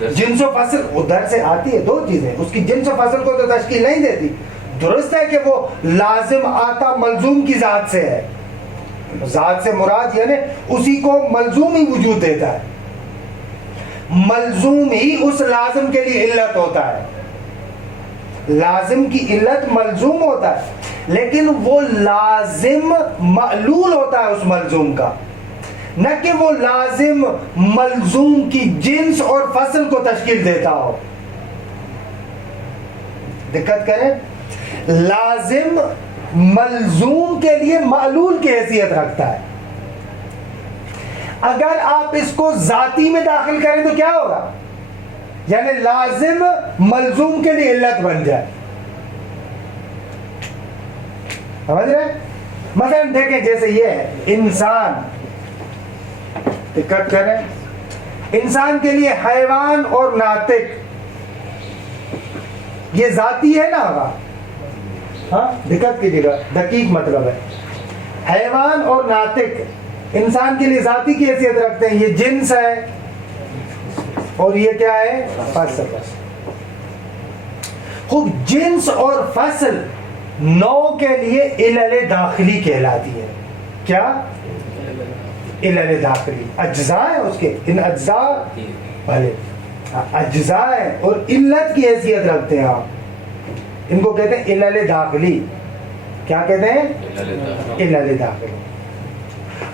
جنس و فصل ادھر سے آتی ہے، دو چیزیں، اس کی جنس و فصل کو تو تشکیل نہیں دیتی. درست ہے کہ وہ لازم آتا ملزوم کی ذات سے ہے، ذات سے مراد یعنی اسی کو ملزوم ہی وجود دیتا ہے. ملزوم ہی اس لازم کے لیے علت ہوتا ہے، لازم کی علت ملزوم ہوتا ہے، لیکن وہ لازم معلول ہوتا ہے اس ملزوم کا، نہ کہ وہ لازم ملزوم کی جنس اور فصل کو تشکیل دیتا ہو. دقت کریں، لازم ملزوم کے لیے معلول کی حیثیت رکھتا ہے. اگر آپ اس کو ذاتی میں داخل کریں تو کیا ہوگا؟ یعنی لازم ملزوم کے لیے علت بن جائے. سمجھ رہے؟ مثلا دیکھیں جیسے یہ ہے انسان، دقت کریں، انسان کے لیے حیوان اور ناطق یہ ذاتی ہے نا آقا, ہاں دقت کی جگہ دقیق مطلب ہے. حیوان اور ناطق انسان کے لیے ذاتی کی حیثیت رکھتے ہیں, یہ جنس ہے اور یہ کیا ہے فصل. خوب جنس اور فصل نو کے لیے علل داخلی کہلاتی ہے. کیا علل داخلی اجزاء ہیں اس کے, ان اجزاء بھلے اجزاء ہیں اور علت کی حیثیت رکھتے ہیں آپ, ان کو کہتے ہیں علل داخلی. کیا کہتے ہیں علل داخلی.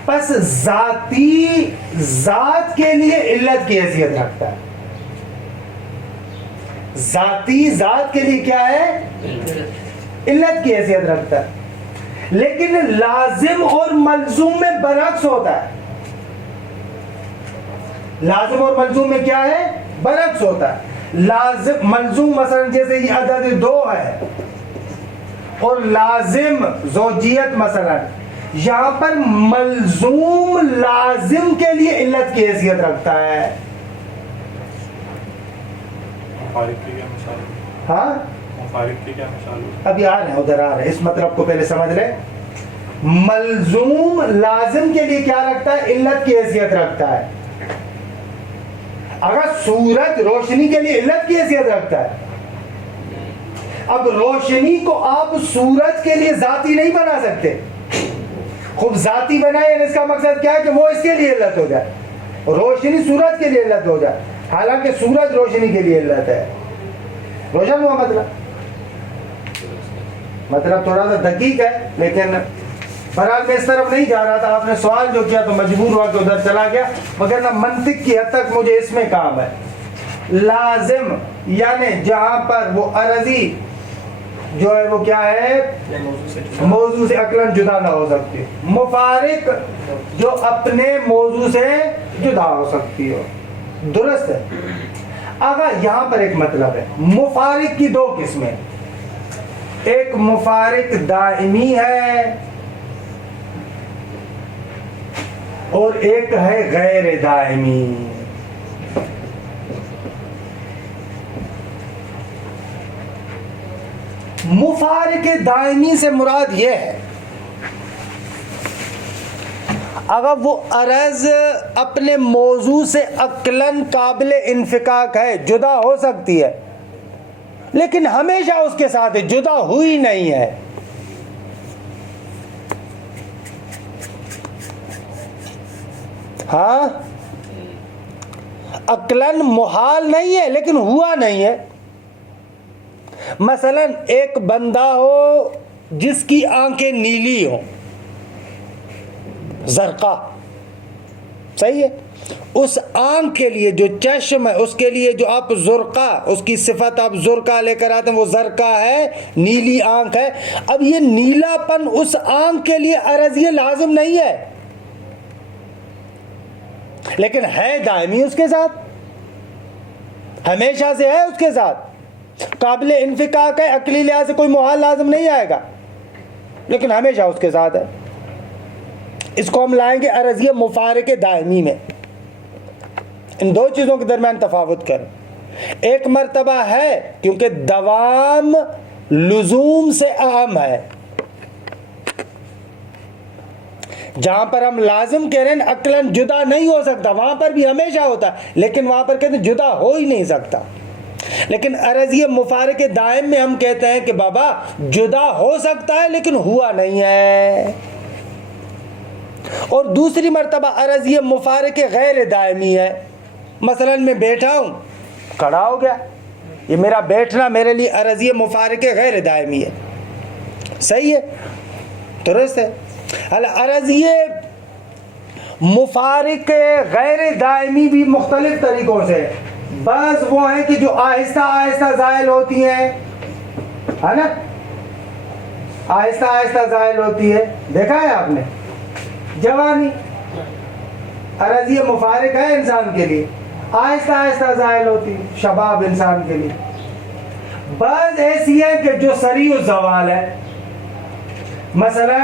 پس ذاتی ذات کے لیے علت کی حیثیت رکھتا ہے. ذاتی ذات کے لیے کیا ہے علت کی حیثیت رکھتا ہے. لیکن لازم اور ملزوم میں برعکس ہوتا ہے. لازم اور ملزوم میں کیا ہے برعکس ہوتا ہے. لازم ملزوم مثلا جیسے یہ عدد 2 ہے اور لازم زوجیت مثلا, یہاں پر ملزوم لازم کے لیے علت کی حیثیت رکھتا ہے. مفارق کی کیا مثال ہے؟ ہاں مفارق کی کیا مثال ہے؟ ابھی آ رہے ہیں, ادھر آ رہے ہیں, اس مطلب کو پہلے سمجھ لیں. ملزوم لازم کے لیے کیا رکھتا ہے علت کی حیثیت رکھتا ہے. اگر سورج روشنی کے لیے علت کی حیثیت رکھتا ہے, اب روشنی کو آپ سورج کے لیے ذاتی نہیں بنا سکتے. خوب ذاتی بنائے, اس کا مقصد کیا ہے کہ وہ اس کے لیے علت ہو جائے, روشنی سورج کے لیے علت ہو جائے, حالانکہ سورج روشنی کے لیے علت ہے. روشن ہوا مطلب تھوڑا سا دقیق ہے, لیکن بہرحال میں اس طرف نہیں جا رہا تھا. آپ نے سوال جو کیا تو مجبور ہوا کہ ادھر چلا گیا, مگر نہ منطق کی حد تک مجھے اس میں کام ہے. لازم یعنی جہاں پر وہ عرضی جو ہے وہ کیا ہے موضوع سے عقلاً جدا نہ ہو سکتی. مفارق جو اپنے موضوع سے جدا ہو سکتی ہو. درست ہے. اگر یہاں پر ایک مطلب ہے, مفارق کی 2 قسمیں, ایک مفارق دائمی ہے اور ایک ہے غیر دائمی. مفارق دائمی سے مراد یہ ہے اگر وہ عرض اپنے موضوع سے عقلاً قابل انفکاک ہے, جدا ہو سکتی ہے, لیکن ہمیشہ اس کے ساتھ جدا ہوئی نہیں ہے. ہاں عقلاً محال نہیں ہے لیکن ہوا نہیں ہے. مثلا ایک بندہ ہو جس کی آنکھیں نیلی ہوں, زرقا, صحیح ہے, اس آنکھ کے لیے جو چشم ہے اس کے لیے جو آپ زرقا, اس کی صفت آپ زرقا لے کر آتے ہیں, وہ زرقا ہے, نیلی آنکھ ہے. اب یہ نیلا پن اس آنکھ کے لیے عرضی لازم نہیں ہے, لیکن ہے دائمی اس کے ساتھ, ہمیشہ سے ہے اس کے ساتھ, قابل انفکاک ہے, عقلی لحاظ سے کوئی محال لازم نہیں آئے گا, لیکن ہمیشہ اس کے ساتھ ہے. اس کو ہم لائیں گے عرضی مفارق دائمی میں. ان 2 چیزوں کے درمیان تفاوت کریں. ایک مرتبہ ہے کیونکہ دوام لزوم سے اہم ہے, جہاں پر ہم لازم کہہ رہے ہیں عقلاً جدا نہیں ہو سکتا, وہاں پر بھی ہمیشہ ہوتا ہے, لیکن وہاں پر کہتے ہیں جدا ہو ہی نہیں سکتا. لیکن عرضی مفارق دائم میں ہم کہتے ہیں کہ بابا جدا ہو سکتا ہے لیکن ہوا نہیں ہے. اور دوسری مرتبہ عرضی مفارق غیر دائمی ہے. مثلا میں بیٹھا ہوں, کھڑا ہو گیا, یہ میرا بیٹھنا میرے لیے عرضی مفارق غیر دائمی ہے, صحیح ہے, درست ہے. عرضی مفارق غیر دائمی بھی مختلف طریقوں سے, بعض وہ ہیں کہ جو آہستہ آہستہ زائل ہوتی ہیں, ہے نا, آہستہ آہستہ زائل ہوتی ہے. دیکھا ہے آپ نے جوانی عرضی مفارق ہے انسان کے لیے, آہستہ آہستہ زائل ہوتی ہے. شباب انسان کے لیے. بعض ایسی ہیں کہ جو سریع الزوال ہے, مثلا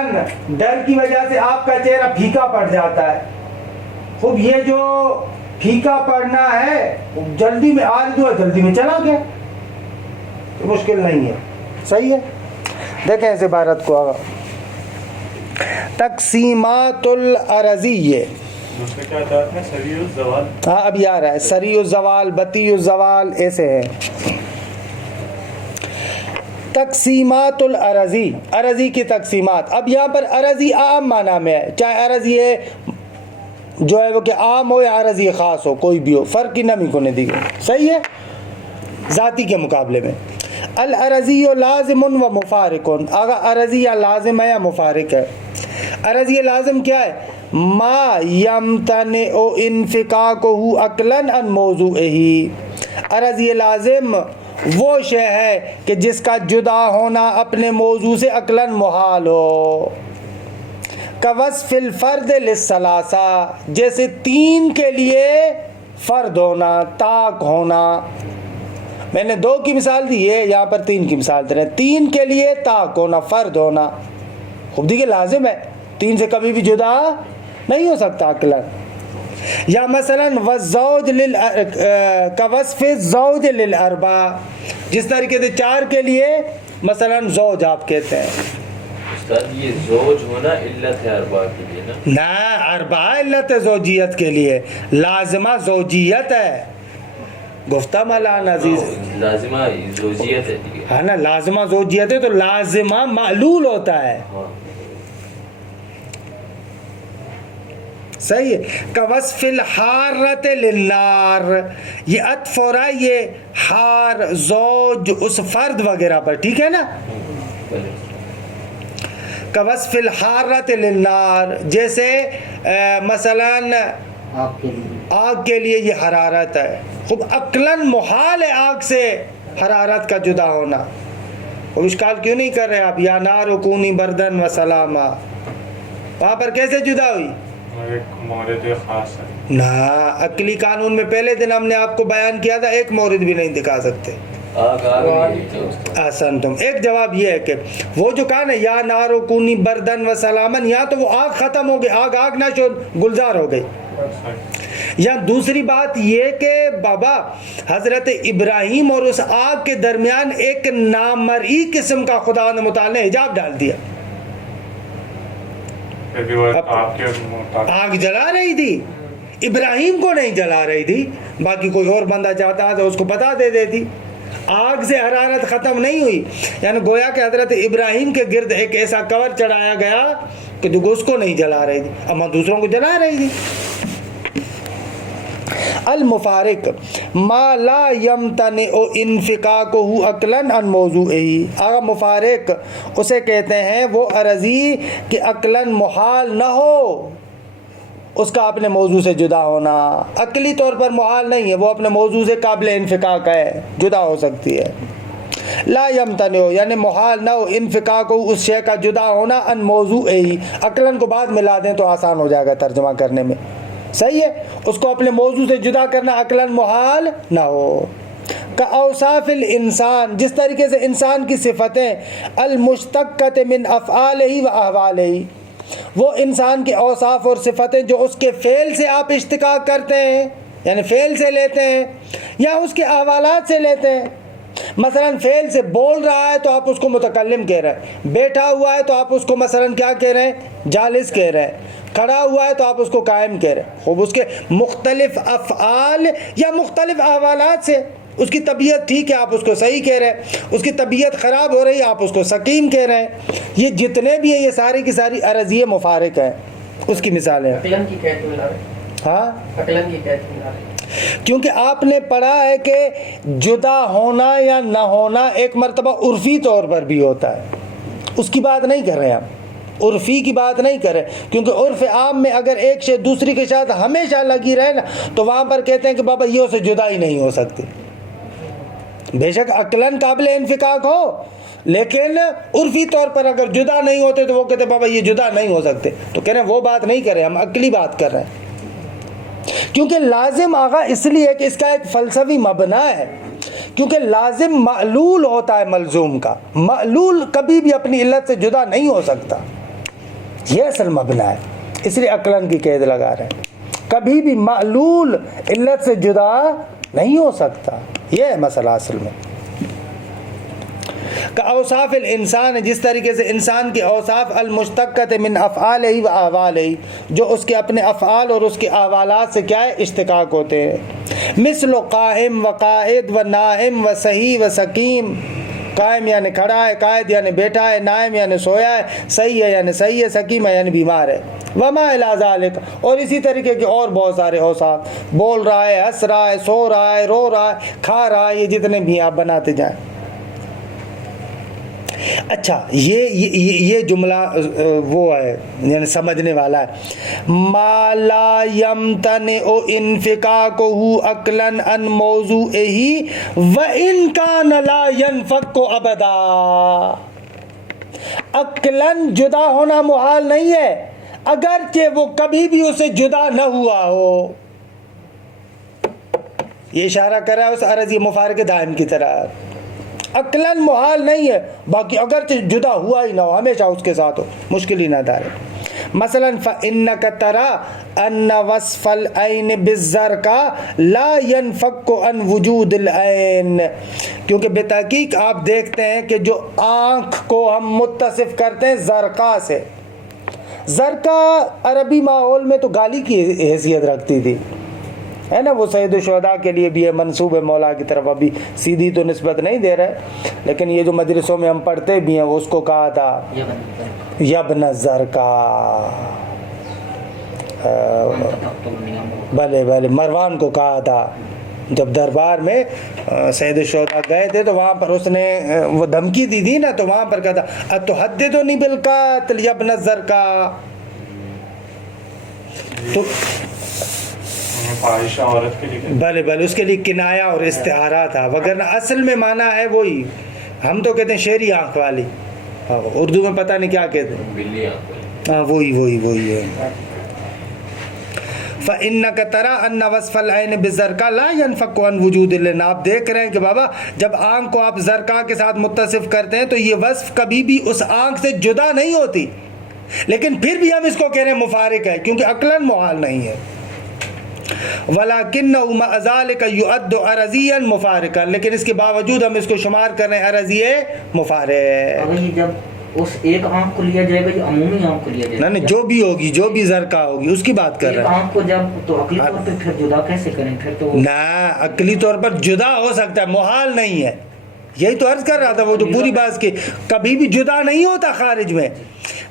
ڈر کی وجہ سے آپ کا چہرہ پھیکا پڑ جاتا ہے. خوب یہ جو پھیکا پڑنا ہے جلدی میں, آج جو ہے جلدی میں چلا گیا, مشکل نہیں ہے. صحیح ہے. دیکھیں اس عبارت کو. تقسیمات الارضیہ دوسرے کیا عدالت میں سریع الزوال. ہاں ابھی آ رہا ہے. سریع الزوال، بطیع الزوال ایسے ہے. تقسیمات الارضی، ارضی کی تقسیمات. اب یہاں پر ارضی عام معنی میں ہے، چاہے ارضی جو ہے وہ کہ عام ہو یا ارضی خاص ہو، کوئی بھی ہو، فرق کی نمی کو نہیں دی گئی. صحیح ہے. ذاتی کے مقابلے میں الارضی لازم و مفارق. اگر ارضی یا لازم ہے یا مفارق ہے. ارضی لازم کیا ہے؟ ما یمتنع انفکاکہ عقلا عن موضوعہ. ارضی لازم وہ شے ہے کہ جس کا جدا ہونا اپنے موضوع سے عقلاً محال ہو. کوصف الفرد للثلاثہ، جیسے تین کے لیے فرد ہونا، طاق ہونا. میں نے 2 کی مثال دی ہے، یہاں پر 3 کی مثال دے رہے ہیں. 3 کے لیے طاق ہونا، فرد ہونا. خوب دیکھیے لازم ہے، 3 سے کبھی بھی جدا نہیں ہو سکتا عقلاً. یا مثلا والزوج کوصف الزوج للاربع، جس طریقے سے 4 کے لیے مثلا زوج آپ کہتے ہیں. استاد یہ زوج ہونا علت ہے اربع کے لیے نا؟ نہ، اربع علت زوجیت کے لیے، لازمہ زوجیت ہے. گفتہ مولانا عزیز لازمہ زوجیت ہے. ہے نا، لازمہ زوجیت ہے تو لازمہ معلول ہوتا ہے. صحیح ہے. کوصف الحارۃ للنار، یہ عطف ہو رہا ہے یہ حار، زوج، اس فرد وغیرہ پر. ٹھیک ہے نا. کوصف الحارۃ للنار، جیسے مثلا آگ کے لیے یہ حرارت ہے. خوب عقلاً محال ہے آگ سے حرارت کا جدا ہونا. وہ اشکال کیوں نہیں کر رہے آپ؟ یا نار کونی بردن و سلاما، وہاں پر کیسے جدا ہوئی؟ ایک مورد خاص ہے. نہ، عقلی قانون میں پہلے دن ہم نے آپ کو بیان کیا تھا، ایک مورد بھی نہیں دکھا سکتے. آسان تم. ایک جواب یہ ہے کہ وہ جو کہا نا یا نارو کونی بردن و سلامن، یہاں تو وہ آگ ختم ہو گئی، آگ نہ شد، گلزار ہو گئی. یا دوسری بات یہ کہ بابا حضرت ابراہیم اور اس آگ کے درمیان ایک نامرئی قسم کا خدا نے متعال نے حجاب ڈال دیا. آگ جلا رہی تھی، ابراہیم کو نہیں جلا رہی تھی. باقی کوئی اور بندہ چاہتا تو اس کو بتا دے دیتی. آگ سے حرارت ختم نہیں ہوئی، یعنی گویا کہ حضرت ابراہیم کے گرد ایک ایسا کور چڑھایا گیا کہ جو اس کو نہیں جلا رہی تھی، اما دوسروں کو جلا رہی تھی. المفارق ما لا یمتنع انفکاکہ عقلا عن موضوعہ. اگر مفارق اسے کہتے ہیں وہ ارضی کہ عقلا محال نہ ہو اس کا اپنے موضوع سے جدا ہونا. عقلی طور پر محال نہیں ہے، وہ اپنے موضوع سے قابل انفکاک ہے، جدا ہو سکتی ہے. لا یمتنع یعنی محال نہ ہو انفکاک اس شے کا جدا ہونا ان موضوعہ. عقلاً کو بعد ملا دیں تو آسان ہو جائے گا ترجمہ کرنے میں. صحیح ہے. اس کو اپنے موضوع سے جدا کرنا عقلاً محال نہ ہو. کاوصاف الانسان، جس طریقے سے انسان کی صفتیں المشتقۃ من افعالہ و احوالہ، وہ انسان کے اوصاف اور صفتیں جو اس کے فعل سے آپ اشتقاق کرتے ہیں، یعنی فعل سے لیتے ہیں، یا اس کے احوالات سے لیتے ہیں. مثلا فعل سے بول رہا ہے تو آپ اس کو متکلم کہہ رہے ہیں، بیٹھا ہوا ہے تو آپ اس کو مثلا کیا کہہ رہے ہیں؟ جالس کہہ رہے ہیں، کھڑا ہوا ہے تو آپ اس کو قائم کہہ رہے ہیں. خوب اس کے مختلف افعال یا مختلف احوالات سے. اس کی طبیعت ٹھیک ہے آپ اس کو صحیح کہہ رہے ہیں، اس کی طبیعت خراب ہو رہی ہے آپ اس کو سقیم کہہ رہے ہیں. یہ جتنے بھی ہیں یہ ساری کی ساری ارضی مفارق ہیں. اس کی مثالیں ہاں، کیونکہ آپ نے پڑھا ہے کہ جدا ہونا یا نہ ہونا ایک مرتبہ عرفی طور پر بھی ہوتا ہے. اس کی بات نہیں کر رہے ہم، عرفی کی بات نہیں کریں، کیونکہ عرف عام میں اگر ایک شے دوسری کے ساتھ ہمیشہ لگی رہے نا تو وہاں پر کہتے ہیں کہ بابا یہ اسے جدا ہی نہیں ہو سکتی. بے شک عقلاً قابل انفکاک ہو، لیکن عرفی طور پر اگر جدا نہیں ہوتے تو وہ کہتے بابا یہ جدا نہیں ہو سکتے. تو کہہ رہے ہیں وہ بات نہیں کریں، ہم عقلی بات کر رہے ہیں. کیونکہ لازم آغا اس لیے کہ اس کا ایک فلسفی مبنا ہے، کیونکہ لازم معلول ہوتا ہے ملزوم کا. معلول کبھی بھی اپنی علت سے جدا نہیں ہو سکتا، یہ اصل مبنا ہے. اس لیے عقلاً کی قید لگا رہے ہیں. کبھی بھی معلول علت سے جدا نہیں ہو سکتا، یہ ہے مسئلہ اصل میں. کہ اوصاف الانسان، جس طریقے سے انسان کے اوصاف المشتقت من افعالہ و احوالہ، جو اس کے اپنے افعال اور اس کے احوالات سے کیا ہے اشتقاق ہوتے ہیں، مثل قائم و قائد و نائم و صحیح و سقیم، قائم یعنی کھڑا ہے، قائد یعنی بیٹھا ہے، نائم یعنی سویا ہے، صحیح ہے یعنی صحیح ہے، سقیم ہے یعنی بیمار ہے، وما الی ذالک، اور اسی طریقے کے اور بہت سارے اوصاف، بول رہا ہے، ہنس رہا ہے، سو رہا ہے، رو رہا ہے، کھا رہا ہے، یہ جتنے بھی آپ بناتے جائیں۔ اچھا یہ جملہ وہ ہے یعنی سمجھنے والا ہے، ما لا یمتنع انفکاکہ عقلا عن موضوعہ وان کان لا ينفک ابدا، عقلا جدا ہونا محال نہیں ہے اگرچہ وہ کبھی بھی اسے جدا نہ ہوا ہو۔ یہ اشارہ کر رہا ہے اس عرضی مفارق دائم کی طرح، عقلاً محال نہیں ہے، باقی اگرچہ جدا ہوا ہی نہ ہو، ہمیشہ اس کے ساتھ ہو، مشکل ہی نہ دار ہے۔ مثلا فإنك ترى أن وصف العين بالزرقاء لا ينفك عن وجود العين، کیونکہ بتحقیق آپ دیکھتے ہیں کہ جو آنکھ کو ہم متصف کرتے ہیں زرقاء سے، زرقاء عربی ماحول میں تو گالی کی حیثیت رکھتی تھی، ہے نا، وہ سید الشہداء کے لیے بھی ہے، منسوب ہے مولا کی طرف، ابھی سیدھی تو نسبت نہیں دے رہے، لیکن یہ جو مدرسوں میں ہم پڑھتے بھی ہیں اس کو کہا تھا یبن الزرقاء، بھلے بھلے مروان کو کہا تھا جب دربار میں سید الشہداء گئے تھے تو وہاں پر اس نے وہ دھمکی دی تھی نا، تو وہاں پر کہا تھا اتحدثنی بالقتل یبن الزرقاء، تو فاحشہ عورت کے لیے، بھلے بھلے اس کے لیے کنایا اور استعارہ تھا، وگرنہ اصل میں معنی ہے وہی، ہم تو کہتے ہیں شیری آنکھ والی، اردو میں پتہ نہیں کیا کہتے ہیں، بلی آنکھ والی، ہاں وہی ہے۔ فَإِنَّكَ تَرَىٰ أَنَّ وَصْفَ الْعَيْنِ بِالزَّرْقَاءِ لَا يَنْفَكُّ عَنْ وُجُودِ اللَّهِ، آپ دیکھ رہے ہیں کہ بابا جب آنکھ کو آپ زرقاء کے ساتھ متصف کرتے ہیں تو یہ وصف کبھی بھی اس آنکھ سے جدا نہیں ہوتی، لیکن پھر بھی ہم اس کو کہہ رہے ہیں مفارق ہے کیونکہ عقلاً محال نہیں ہے۔ وَلَكِنَّهُ مَعَ ذَلِكَ يُعَدُّ عَرَضِيًّا مُفَارِقًا، لیکن اس کے باوجود ہم اس کو شمار کر رہے ہیں عرضی مفارق۔ اگر یہ جب اس ایک آنکھ کو لیا جائے گا یا عمومی آنکھ کو لیا جائے گا؟ نہیں جو بھی ہوگی، جو بھی زرقاء ہوگی اس کی بات کر ایک رہے ہیں۔ آنکھ کو جب تو عقلی طور پہ پھر جدا کیسے کریں؟ پھر تو نہ عقلی طور پر جدا ہو سکتا ہے، محال نہیں ہے، یہی تو عرض کر رہا تھا، وہ جو پوری بات کی کبھی بھی جدا نہیں ہوتا، خارج میں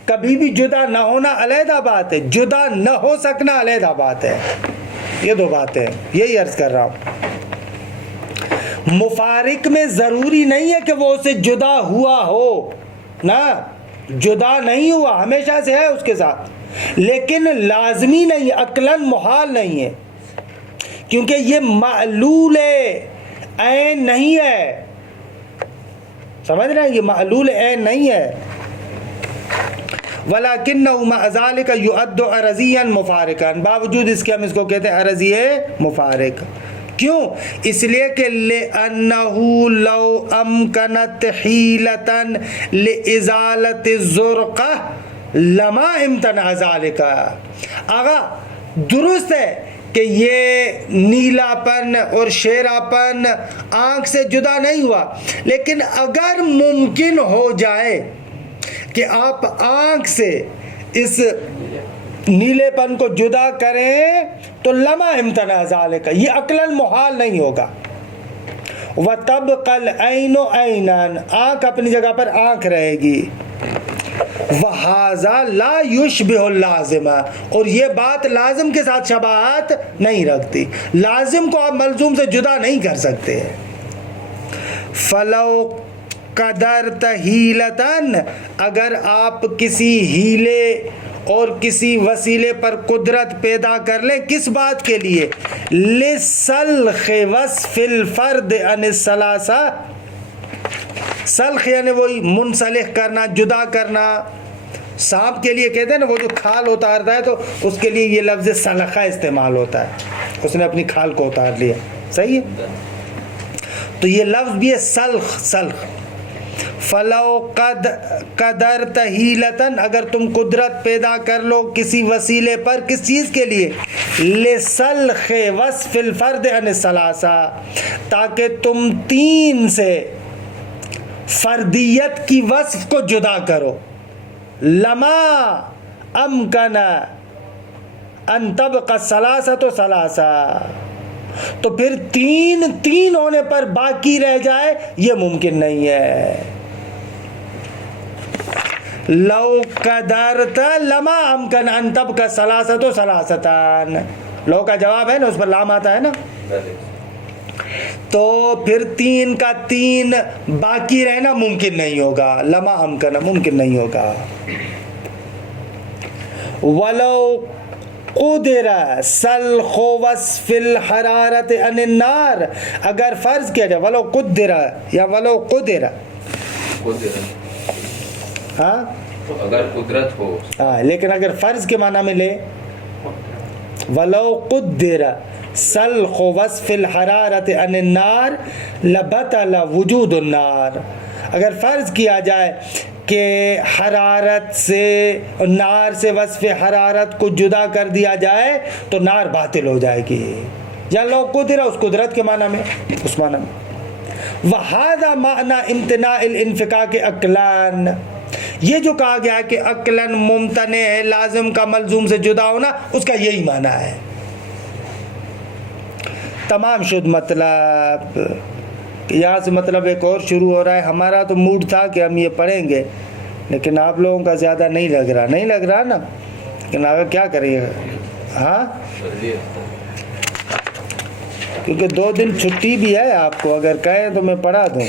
کبھی بھی جدا نہ ہونا علیحدہ بات ہے، جدا نہ ہو سکنا علیحدہ بات ہے، یہ دو باتیں، یہی عرض کر رہا ہوں۔ مفارق میں ضروری نہیں ہے کہ وہ اسے جدا ہوا ہو، نہ جدا نہیں ہوا، ہمیشہ سے ہے اس کے ساتھ، لیکن لازمی نہیں ہے، عقلاً محال نہیں ہے، کیونکہ یہ معلول عین نہیں ہے، سمجھ رہے ہیں، یہ معلول عین نہیں ہے۔ وَلَكِنَّهُ مَعَ ذَلِكَ يُعَدُّ عَرَضِيًّا مُفَارِقًا، باوجود اس کے ہم اس کو کہتے ہیں عرضی مفارق، کیوں؟ اس لیے کہ لِأَنَّهُ لَوْ أَمْكَنَتْ حِيلَةً لِإِزَالَةِ الزُّرْقَةِ لَمَا امْتَنَعَ ذَلِكَ، آغا درست ہے کہ یہ نیلا پن اور شیرا پن آنکھ سے جدا نہیں ہوا، لیکن اگر ممکن ہو جائے کہ آپ آنکھ سے اس نیلے پن کو جدا کریں تو لما امتناع ذالک، یہ عقلاً محال نہیں ہوگا۔ وَتَبْقَ الْعَيْنُ عَيْنًا، آنکھ اپنی جگہ پر آنکھ رہے گی۔ وَهَذَا لَا يُشْبِهُ اللَّازِمَ، اور یہ بات لازم کے ساتھ شباہت نہیں رکھتی، لازم کو آپ ملزوم سے جدا نہیں کر سکتے۔ فَلَوْ قَدَرْتَ حِيلَةً، اگر آپ کسی ہیلے اور کسی وسیلے پر قدرت پیدا کر لیں، کس بات کے لیے؟ لِسَلْخِ وَصْفِ الْفَرْدِ عَنِ الثَّلَاثَةِ، سلخ یعنی وہی منسلخ کرنا، جدا کرنا، سانپ کے لیے کہتے ہیں نا وہ جو کھال اتارتا ہے تو اس کے لیے یہ لفظ سلخہ استعمال ہوتا ہے، اس نے اپنی کھال کو اتار لیا، صحیح ہے، تو یہ لفظ بھی ہے سلخ، سلخ۔ فَلَوْ قَدَرْتَ حِيلَةً، اگر تم قدرت پیدا کر لو کسی وسیلے پر، کس چیز کے لیے؟ لِسَلْخِ وَصْفِ الْفَرْدِ عَنِ الثَّلَاثَةِ، تاکہ تم تین سے فردیت کی وصف کو جدا کرو. لما امکن ان تبقى ثلاثة ثلاثة، تو پھر تین ہونے پر باقی رہ جائے یہ ممکن نہیں ہے. لو قدرت لما امکن ان تبقى ثلاثة ثلاثة، لو کا جواب ہے نا، اس پر لام آتا ہے نا، تو پھر 3 کا 3 باقی رہنا ممکن نہیں ہوگا. لما امکن ممکن نہیں ہوگا. ولو قدر سلخ وصف الحرارت عن النار، اگر فرض کیا جائے ولو قدر یا ولو قدر، ہاں اگر قدرت ہو، ہاں، لیکن اگر فرض کے معنی میں لے ولو قدر سلخ وصف الحرارت عن النار لبطل وجود النار، اگر فرض کیا جائے کہ حرارت سے، نار سے وصف حرارت کو جدا کر دیا جائے تو نار باطل ہو جائے گی. یا لو قدر اس قدرت کے معنی میں، اس معنی میں. وہذا معنی امتناع الانفکاک عقلاً، یہ جو کہا گیا ہے کہ عقلاً ممتنع ہے لازم کا ملزوم سے جدا ہونا، اس کا یہی معنی ہے. تمام شد مطلب. یہاں سے مطلب ایک اور شروع ہو رہا ہے. ہمارا تو موڈ تھا کہ ہم یہ پڑھیں گے، لیکن آپ لوگوں کا زیادہ نہیں لگ رہا نا، لیکن آگے کیا کریں گے. ہاں، کیونکہ 2 دن چھٹی بھی ہے آپ کو، اگر کہیں تو میں پڑھا دوں.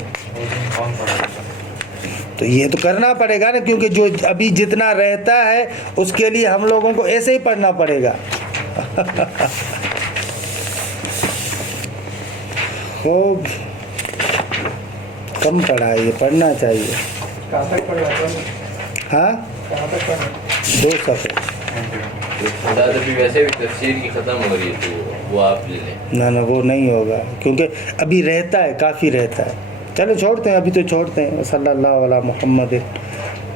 تو یہ تو کرنا پڑے گا نا، کیونکہ جو ابھی جتنا رہتا ہے اس کے لیے ہم لوگوں کو ایسے ہی پڑھنا پڑے گا. خوب کم پڑھائی پڑھنا چاہیے. ہاں 2 صفحے. ابھی ویسے بھی تفسیر کی ختم ہو رہی ہے تو وہ آپ لے لیں. نہ وہ نہیں ہوگا، کیونکہ ابھی رہتا ہے، کافی رہتا ہے. چلو چھوڑتے ہیں، ابھی تو چھوڑتے ہیں. صلی اللہ علی محمد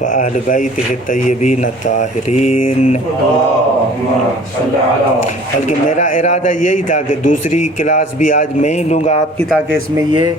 و اہل بیتہ الطیبین الطاہرین. بلکہ میرا ارادہ یہی تھا کہ دوسری کلاس بھی آج میں ہی لوں گا آپ کی، تاکہ اس میں یہ